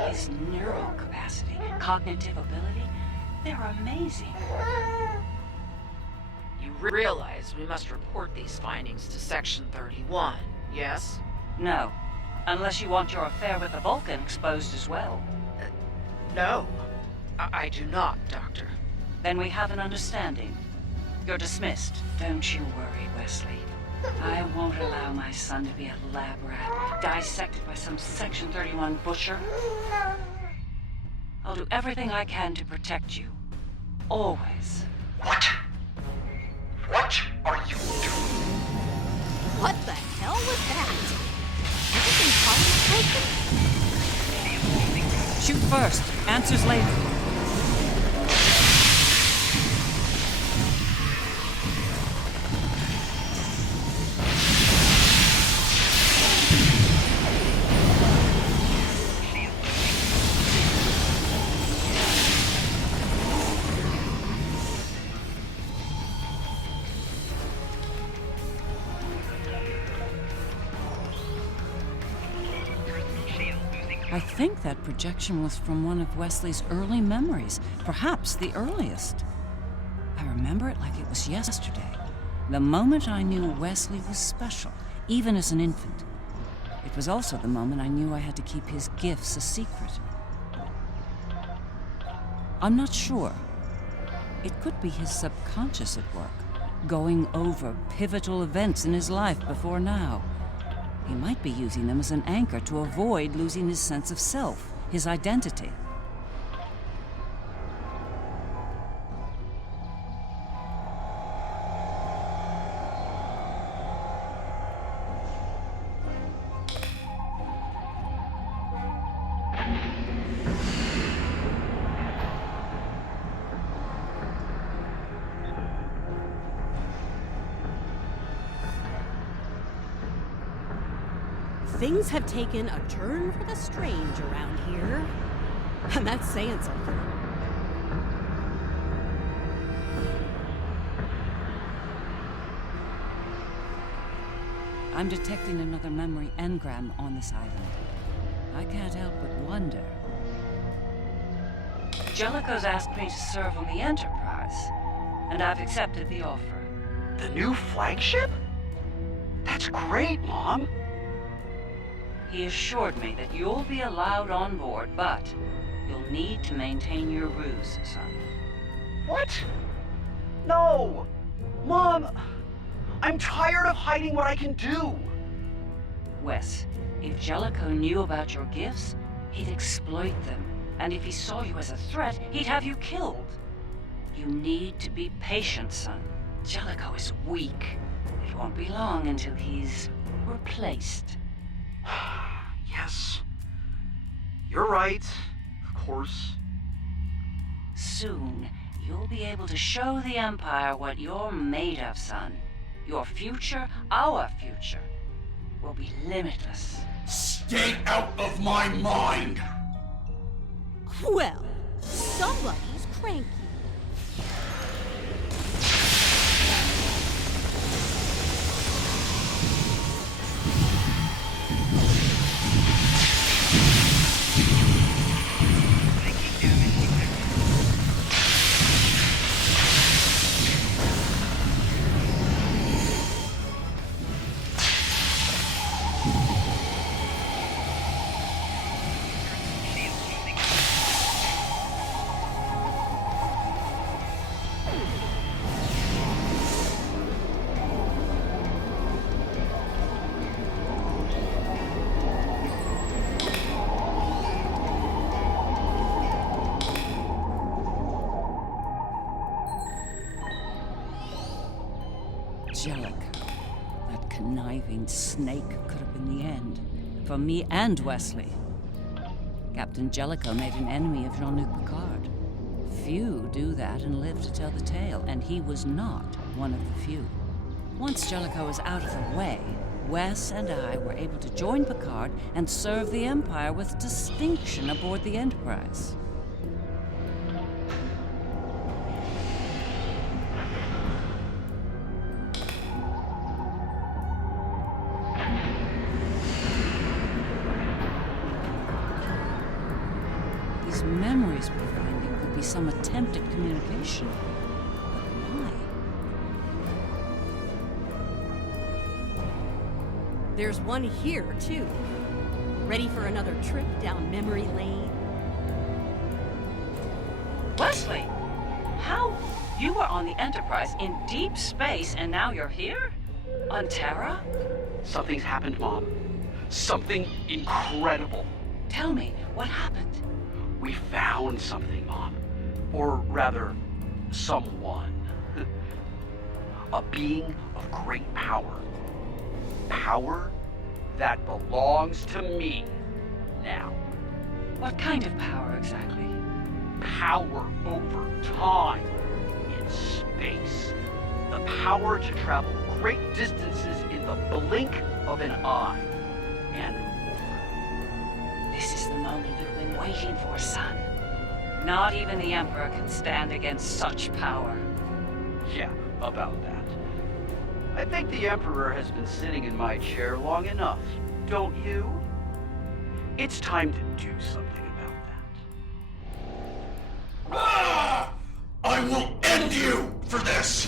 His neural capacity, cognitive ability, they're amazing. You realize we must report these findings to Section 31, yes? No. Unless you want your affair with the Vulcan exposed as well. No. I do not, Doctor. Then we have an understanding. You're dismissed. Don't you worry, Wesley. I won't allow my son to be a lab rat, dissected by some Section 31 butcher. I'll do everything I can to protect you. Always. What? What are you doing? What the hell was that? Shoot first. Answers later. I think that projection was from one of Wesley's early memories, perhaps the earliest. I remember it like it was yesterday, the moment I knew Wesley was special, even as an infant. It was also the moment I knew I had to keep his gifts a secret. I'm not sure. It could be his subconscious at work, going over pivotal events in his life before now. He might be using them as an anchor to avoid losing his sense of self, his identity. Things have taken a turn for the strange around here. And that's saying something. I'm detecting another memory engram on this island. I can't help but wonder. Jellicoe's asked me to serve on the Enterprise, and I've accepted the offer. The new flagship? That's great, Mom. He assured me that you'll be allowed on board, but you'll need to maintain your ruse, son. What? No! Mom! I'm tired of hiding what I can do! Wes, if Jellicoe knew about your gifts, he'd exploit them. And if he saw you as a threat, he'd have you killed. You need to be patient, son. Jellicoe is weak. It won't be long until he's replaced. Yes. You're right, of course. Soon, you'll be able to show the Empire what you're made of, son. Your future, our future. will be limitless. Stay out of my mind! Well, somebody's cranky. Jellicoe. That conniving snake could have been the end. For me and Wesley. Captain Jellicoe made an enemy of Jean-Luc Picard. Few do that and live to tell the tale, and he was not one of the few. Once Jellicoe was out of the way, Wes and I were able to join Picard and serve the Empire with distinction aboard the Enterprise. These memories we're finding could be some attempt at communication. But why? There's one here, too. Ready for another trip down memory lane? Wesley! How? You were on the Enterprise in deep space and now you're here? On Terra? Something's happened, Mom. Something incredible. Tell me, what happened? We found something, Mom. Or rather, someone. A being of great power. Power that belongs to me now. What kind of power exactly? Power over time in space. The power to travel great distances in the blink of an eye. And more. This is the moment we've been waiting for, son. Not even the Emperor can stand against such power. Yeah, about that. I think the Emperor has been sitting in my chair long enough, don't you? It's time to do something about that. Ah! I will end you for this!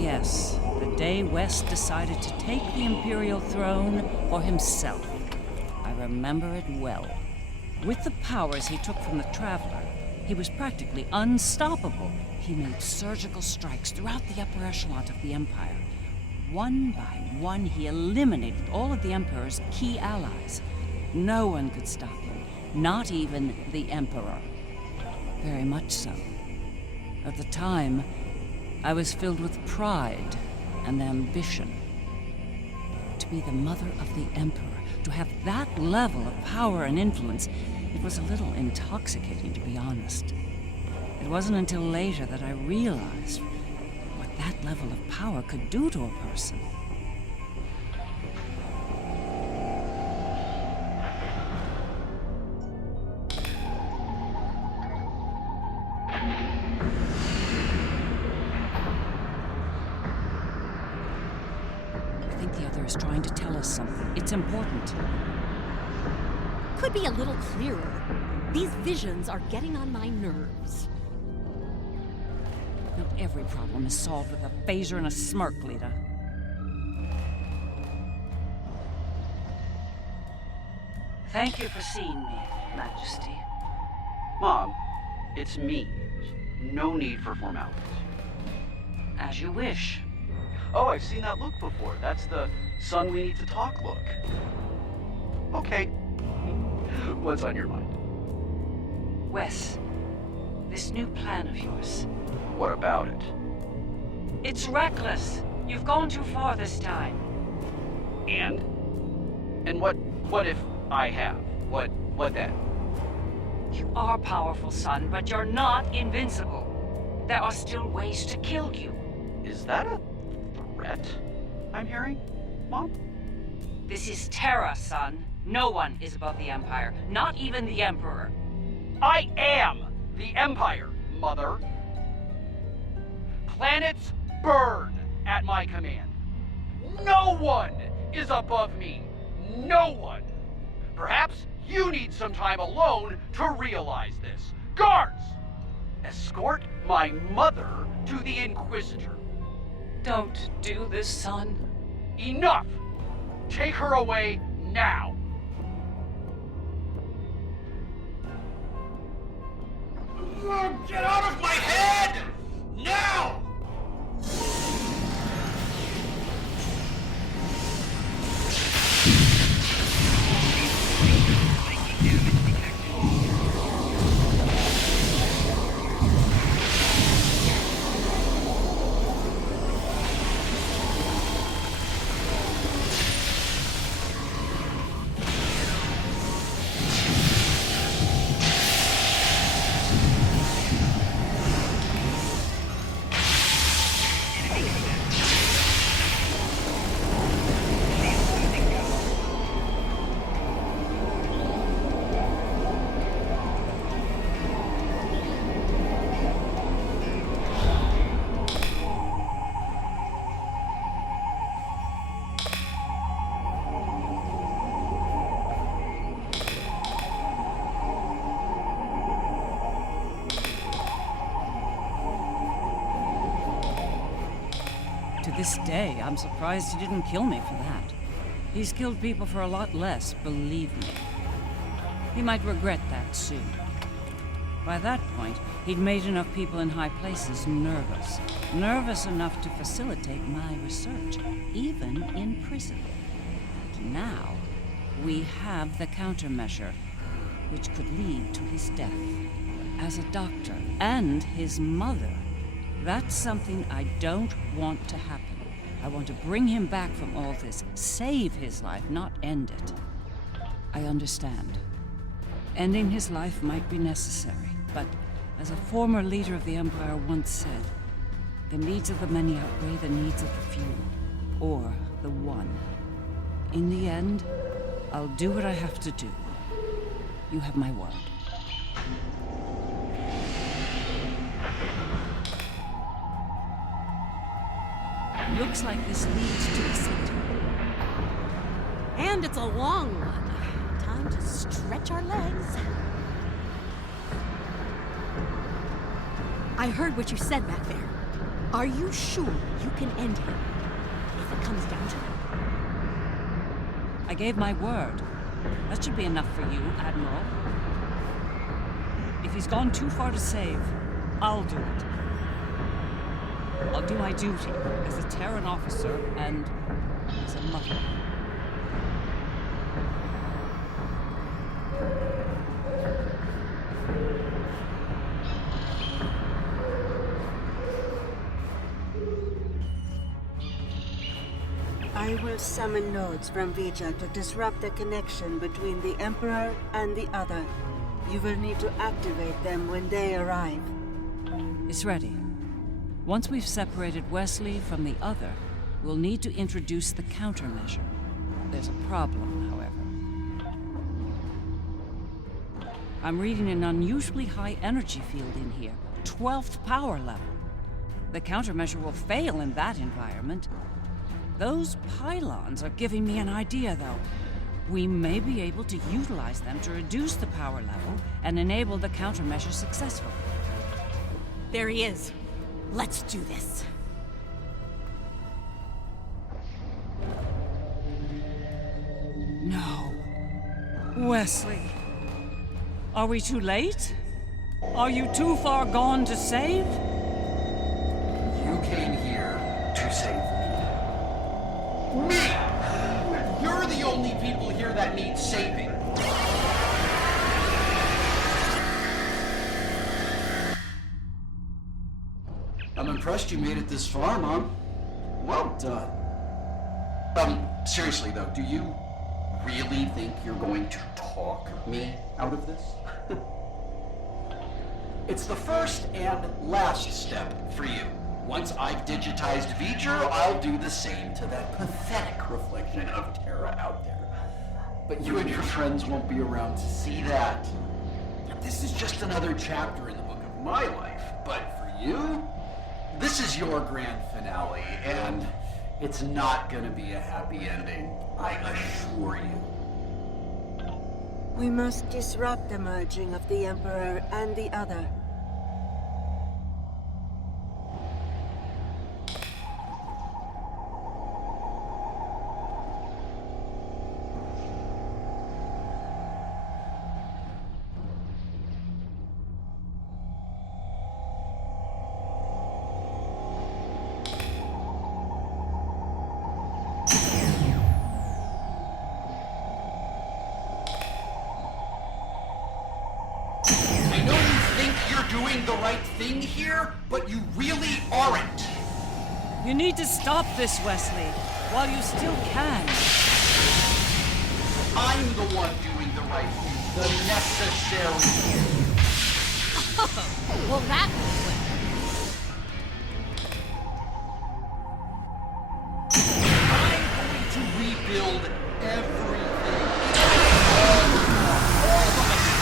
Yes, the day West decided to take the Imperial throne for himself. I remember it well. With the powers he took from the Traveler, he was practically unstoppable. He made surgical strikes throughout the upper echelon of the Empire. One by one, he eliminated all of the Emperor's key allies. No one could stop him, not even the Emperor. Very much so. At the time, I was filled with pride and ambition. To be the mother of the Emperor, to have that level of power and influence, it was a little intoxicating, to be honest. It wasn't until later that I realized what that level of power could do to a person. Is trying to tell us something. It's important. Could be a little clearer. These visions are getting on my nerves. Not every problem is solved with a phaser and a smirk, Lita. Thank you for seeing me, Majesty. Mom, it's me. No need for formalities. As you wish. Oh, I've seen that look before. That's the son we need to talk look. Okay. What's on your mind? Wes, this new plan of yours. What about it? It's reckless. You've gone too far this time. And? And what if I have? What then? You are powerful, son, but you're not invincible. There are still ways to kill you. Is that a threat I'm hearing, Mom? This is Terra, son. No one is above the Empire, not even the Emperor. I am the Empire, Mother. Planets burn at my command. No one is above me. No one. Perhaps you need some time alone to realize this. Guards! Escort my mother to the Inquisitor. Don't do this, son. Enough! Take her away now. Get out of my head! Now! To this day, I'm surprised he didn't kill me for that. He's killed people for a lot less, believe me. He might regret that soon. By that point, he'd made enough people in high places nervous. Nervous enough to facilitate my research, even in prison. And now, we have the countermeasure, which could lead to his death. As a doctor, and his mother, that's something I don't want to happen. I want to bring him back from all this, save his life, not end it. I understand. Ending his life might be necessary, but as a former leader of the Empire once said, the needs of the many outweigh the needs of the few, or the one. In the end, I'll do what I have to do. You have my word. Looks like this leads to the center. And it's a long one. Time to stretch our legs. I heard what you said back there. Are you sure you can end him? If it comes down to it. I gave my word. That should be enough for you, Admiral. If he's gone too far to save, I'll do it. I'll do my duty as a Terran officer and as a mother. I will summon nodes from Vija to disrupt the connection between the Emperor and the other. You will need to activate them when they arrive. It's ready. Once we've separated Wesley from the other, we'll need to introduce the countermeasure. There's a problem, however. I'm reading an unusually high energy field in here, 12th power level. The countermeasure will fail in that environment. Those pylons are giving me an idea, though. We may be able to utilize them to reduce the power level and enable the countermeasure successfully. There he is. Let's do this. No. Wesley. Are we too late? Are you too far gone to save? You came here to save me. Me! You're the only people here that need saving. I'm impressed you made it this far, Mom. Well done. Seriously though, do you really think you're going to talk me out of this? It's the first and last step for you. Once I've digitized V'ger, I'll do the same to that pathetic reflection of Terra out there. But you and your friends won't be around to see that. This is just another chapter in the book of my life, but for you, this is your grand finale, and it's not gonna be a happy ending, I assure you. We must disrupt the merging of the Emperor and the Other. Doing the right thing here, but you really aren't. You need to stop this, Wesley, while you still can. I'm the one doing the right thing, the necessary. Well, that was quick. I'm going to rebuild everything. All the mistakes.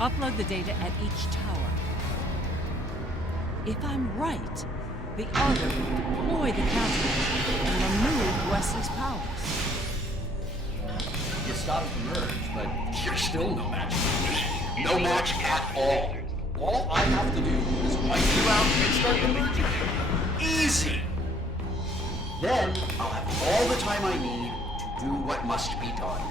Upload the data at each tower. If I'm right, the Other will deploy the countermeasure and remove Wesley's powers. You stopped the merge, but you're still no match for me. No match at all. All I have to do is wipe you out and start the merge again. Easy! Then I'll have all the time I need to do what must be done.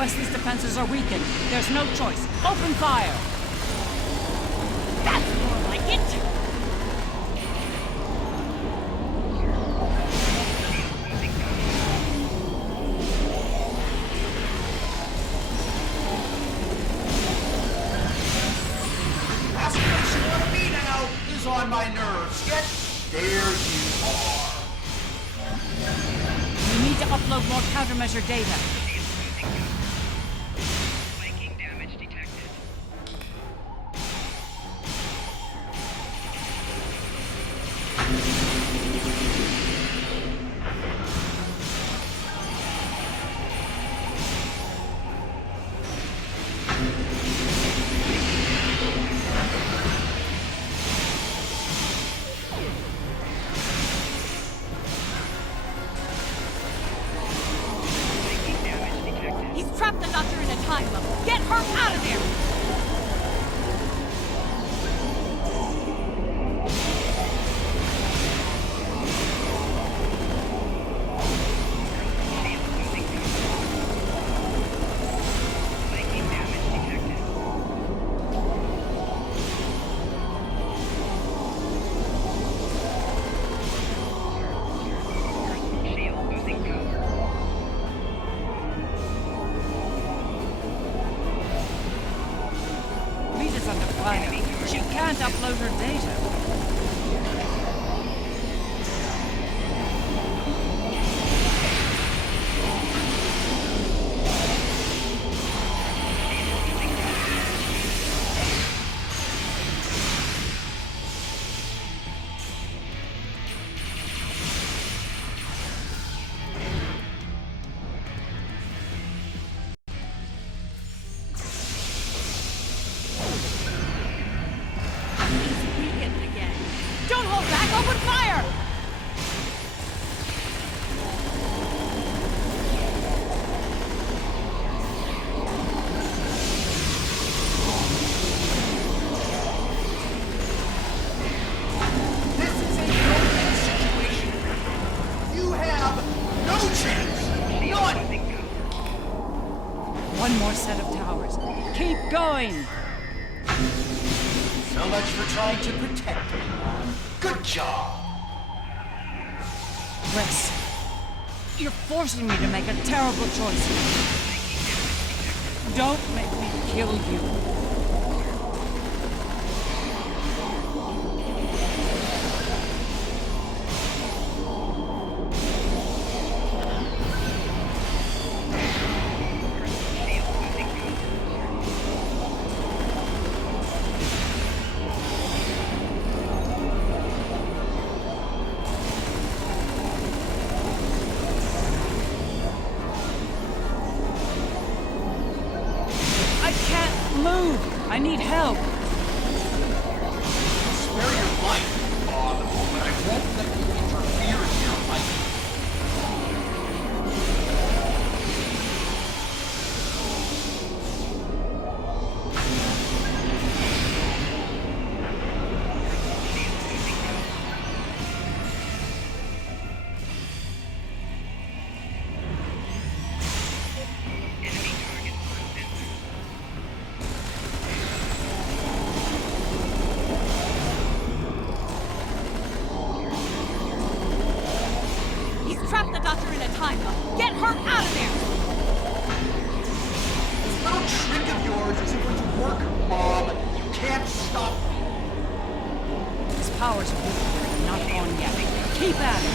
Wesley's defenses are weakened. There's no choice. Open fire! That's more like it! Aspiration on me now is on my nerves, yet there you are. We need to upload more countermeasure data. Making damage detected. He's trapped the doctor in a time bubble. Get her out of there! Rita's under fire. She can't upload her data. Weakened again. Don't hold back! Open fire! This is a no-win situation. You have no chance. None. One more set of towers. Keep going! So much for trying to protect me. Good job. Wes, you're forcing me to make a terrible choice. Don't make me kill you. I can't move. I need help. Spare your life, Bob, but I won't let you interfere in your life. He's trapped the doctor in a time bubble. Get her out of there! This little trick of yours isn't going to work, Bob. You can't stop me. His powers are weak, but not on yet. Keep at it.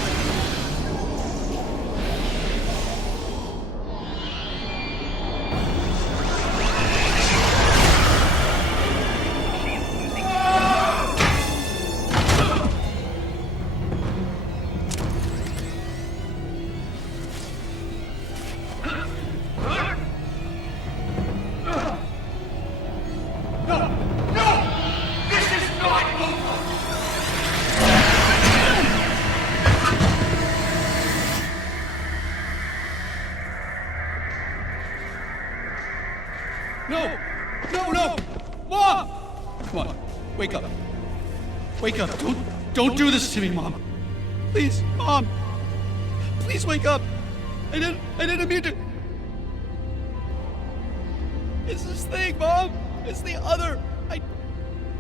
No! No, no! Mom! Come on, wake up. Wake up. Don't do this to me, Mom. Please, Mom. Please wake up. I didn't mean to. It's this thing, Mom! It's the other!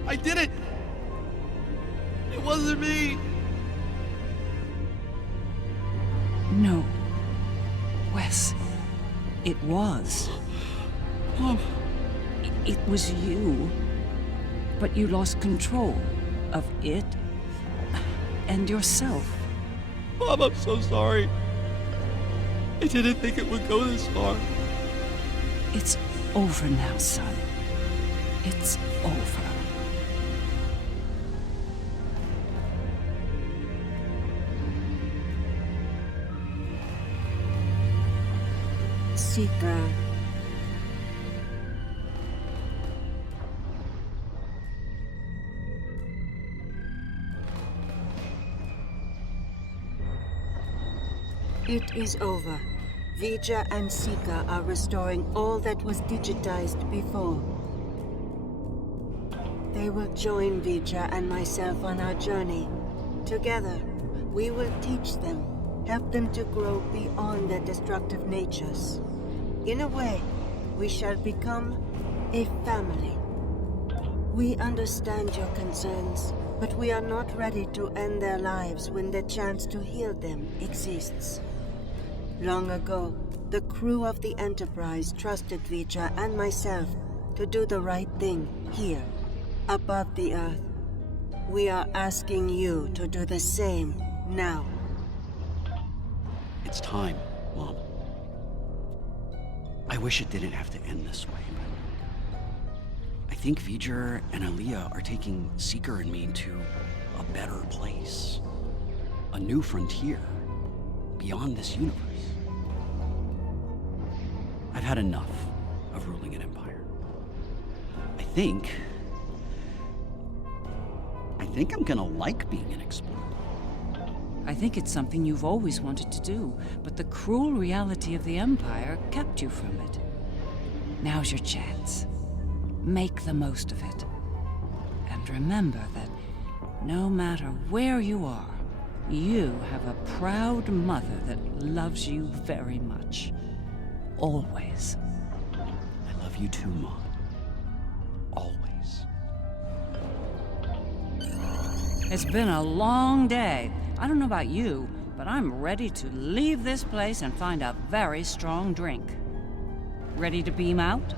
I did it! It wasn't me! No. Wes, it was. Mom. It was you. But you lost control of it and yourself. Mom, I'm so sorry. I didn't think it would go this far. It's over now, son. It's over. Seeker. It is over. Vija and Seeker are restoring all that was digitized before. They will join Vija and myself on our journey. Together, we will teach them, help them to grow beyond their destructive natures. In a way, we shall become a family. We understand your concerns, but we are not ready to end their lives when the chance to heal them exists. Long ago, the crew of the Enterprise trusted Vija and myself to do the right thing here, above the Earth. We are asking you to do the same now. It's time, Mom. I wish it didn't have to end this way, but I think V'ger and Aaliyah are taking Seeker and me to a better place. A new frontier, beyond this universe. I've had enough of ruling an empire. I think I'm gonna like being an explorer. I think it's something you've always wanted to do, but the cruel reality of the Empire kept you from it. Now's your chance. Make the most of it. And remember that no matter where you are, you have a proud mother that loves you very much. Always. I love you too, Mom. Always. It's been a long day. I don't know about you, but I'm ready to leave this place and find a very strong drink. Ready to beam out?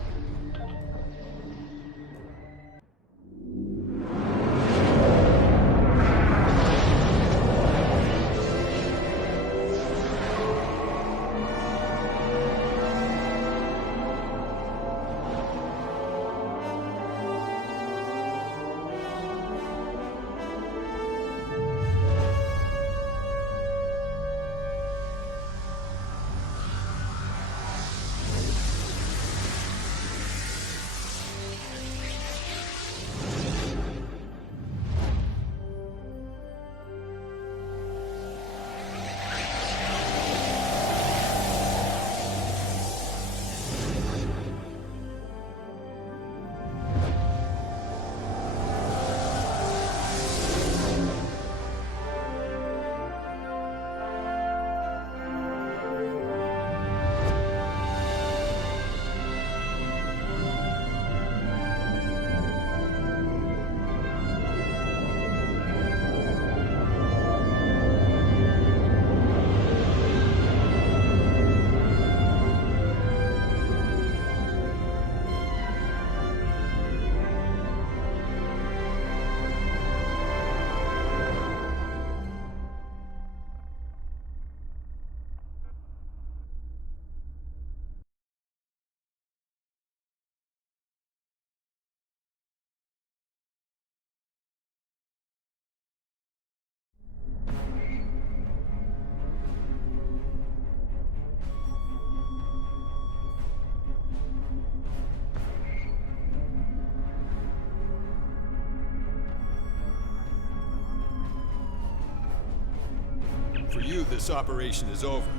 For you, this operation is over.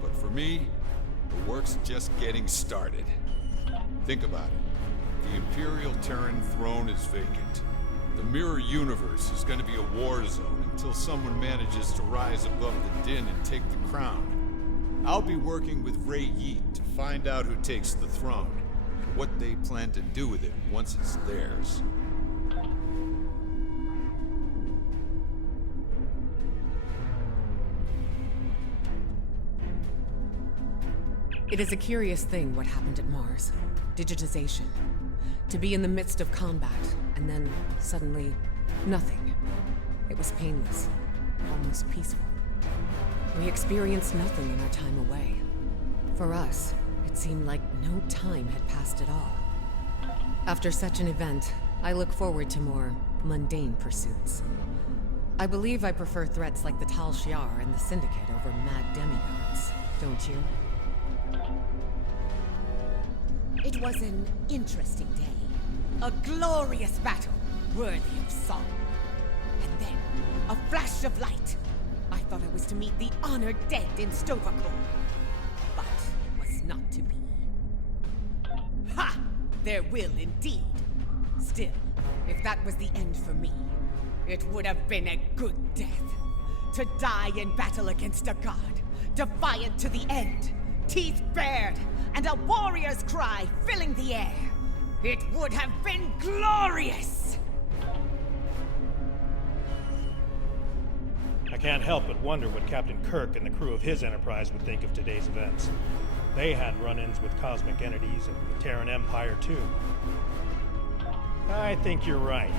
But for me, the work's just getting started. Think about it. The Imperial Terran throne is vacant. The Mirror Universe is going to be a war zone until someone manages to rise above the din and take the crown. I'll be working with Ray Yeet to find out who takes the throne. what they plan to do with it once it's theirs. It is a curious thing what happened at Mars. Digitization. To be in the midst of combat, and then suddenly, nothing. It was painless, almost peaceful. We experienced nothing in our time away. For us, it seemed like no time had passed at all. After such an event, I look forward to more mundane pursuits. I believe I prefer threats like the Tal Shiar and the Syndicate over mad demigods, don't you? It was an interesting day. A glorious battle, worthy of song. And then, a flash of light. I thought I was to meet the honored dead in Stovacor. But it was not to be. Ha! There will indeed. Still, if that was the end for me, it would have been a good death. To die in battle against a god, defiant to the end, teeth bared, and a warrior's cry filling the air. It would have been glorious! I can't help but wonder what Captain Kirk and the crew of his Enterprise would think of today's events. They had run-ins with cosmic entities and the Terran Empire, too. I think you're right.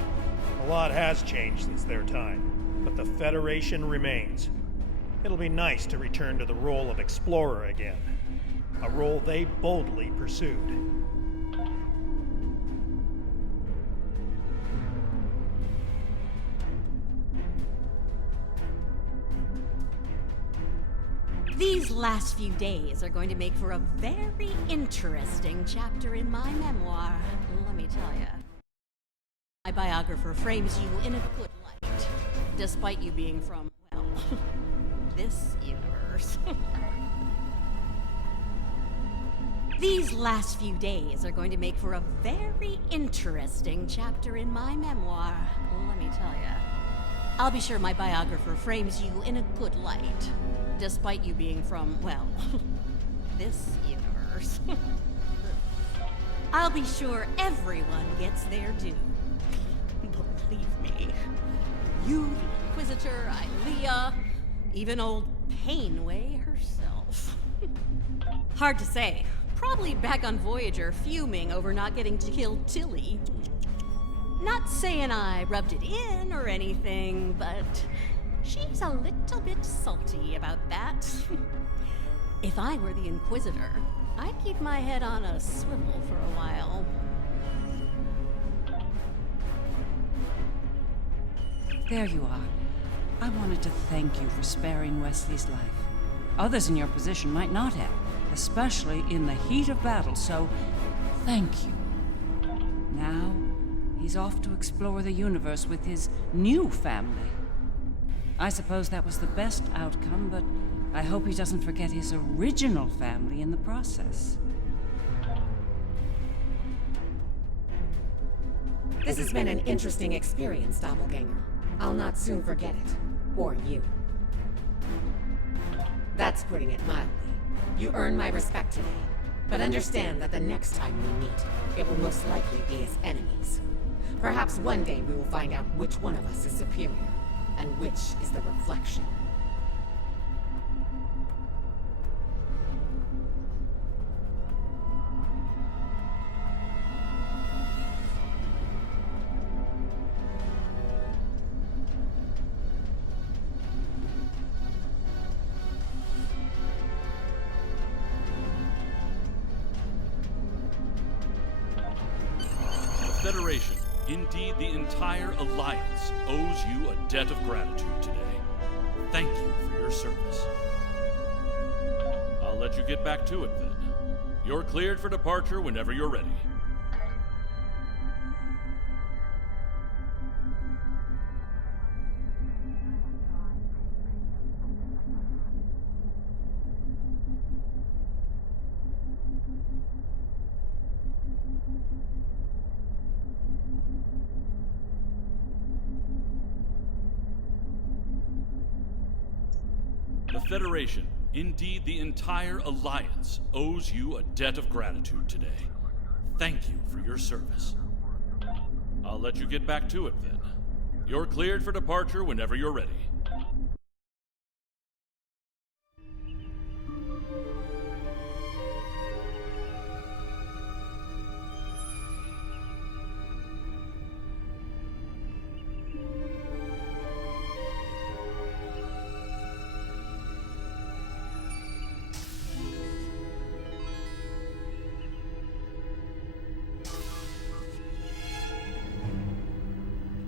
A lot has changed since their time, but the Federation remains. It'll be nice to return to the role of explorer again. A role they boldly pursued. These last few days are going to make for a very interesting chapter in my memoir, let me tell you. My biographer frames you in a good light, despite you being from, well, this universe. These last few days are going to make for a very interesting chapter in my memoir, let me tell you. I'll be sure my biographer frames you in a good light, despite you being from, well, this universe. I'll be sure everyone gets their due. Believe me. You, the Inquisitor, Ilea, even old Painway herself. Hard to say. Probably back on Voyager fuming over not getting to kill Tilly. Not saying I rubbed it in or anything, but she's a little bit salty about that. If I were the Inquisitor, I'd keep my head on a swivel for a while. There you are. I wanted to thank you for sparing Wesley's life. Others in your position might not have, especially in the heat of battle, so thank you. Now, he's off to explore the universe with his new family. I suppose that was the best outcome, but I hope he doesn't forget his original family in the process. This has been an interesting experience, Doppelganger. I'll not soon forget it. Or you. That's putting it mildly. You earned my respect today. But understand that the next time we meet, it will most likely be as enemies. Perhaps one day we will find out which one of us is superior, and which is the reflection. Federation, indeed the entire Alliance, owes you a debt of gratitude today. Thank you for your service. I'll let you get back to it then. You're cleared for departure whenever you're ready. The Federation, indeed the entire Alliance, owes you a debt of gratitude today. thank you for your service. I'll let you get back to it then. You're cleared for departure whenever you're ready.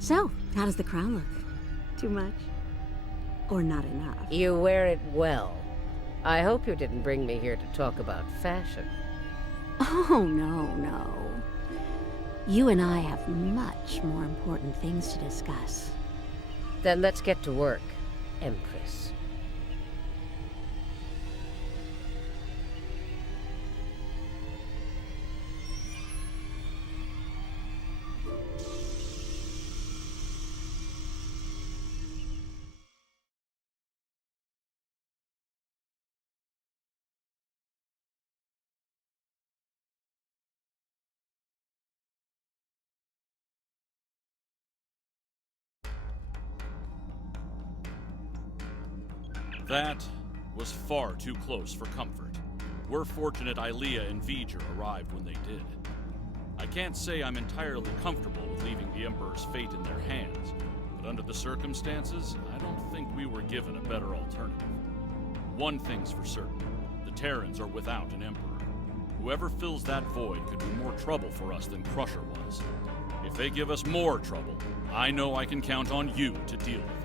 So, how does the crown look? Too much? Or not enough? You wear it well. I hope you didn't bring me here to talk about fashion. Oh, no. You and I have much more important things to discuss. Then let's get to work, Empress. That was far too close for comfort. We're fortunate Ilea and V'ger arrived when they did. I can't say I'm entirely comfortable with leaving the Emperor's fate in their hands, but under the circumstances, I don't think we were given a better alternative. One thing's for certain, the Terrans are without an Emperor. Whoever fills that void could be more trouble for us than Crusher was. If they give us more trouble, I know I can count on you to deal with it.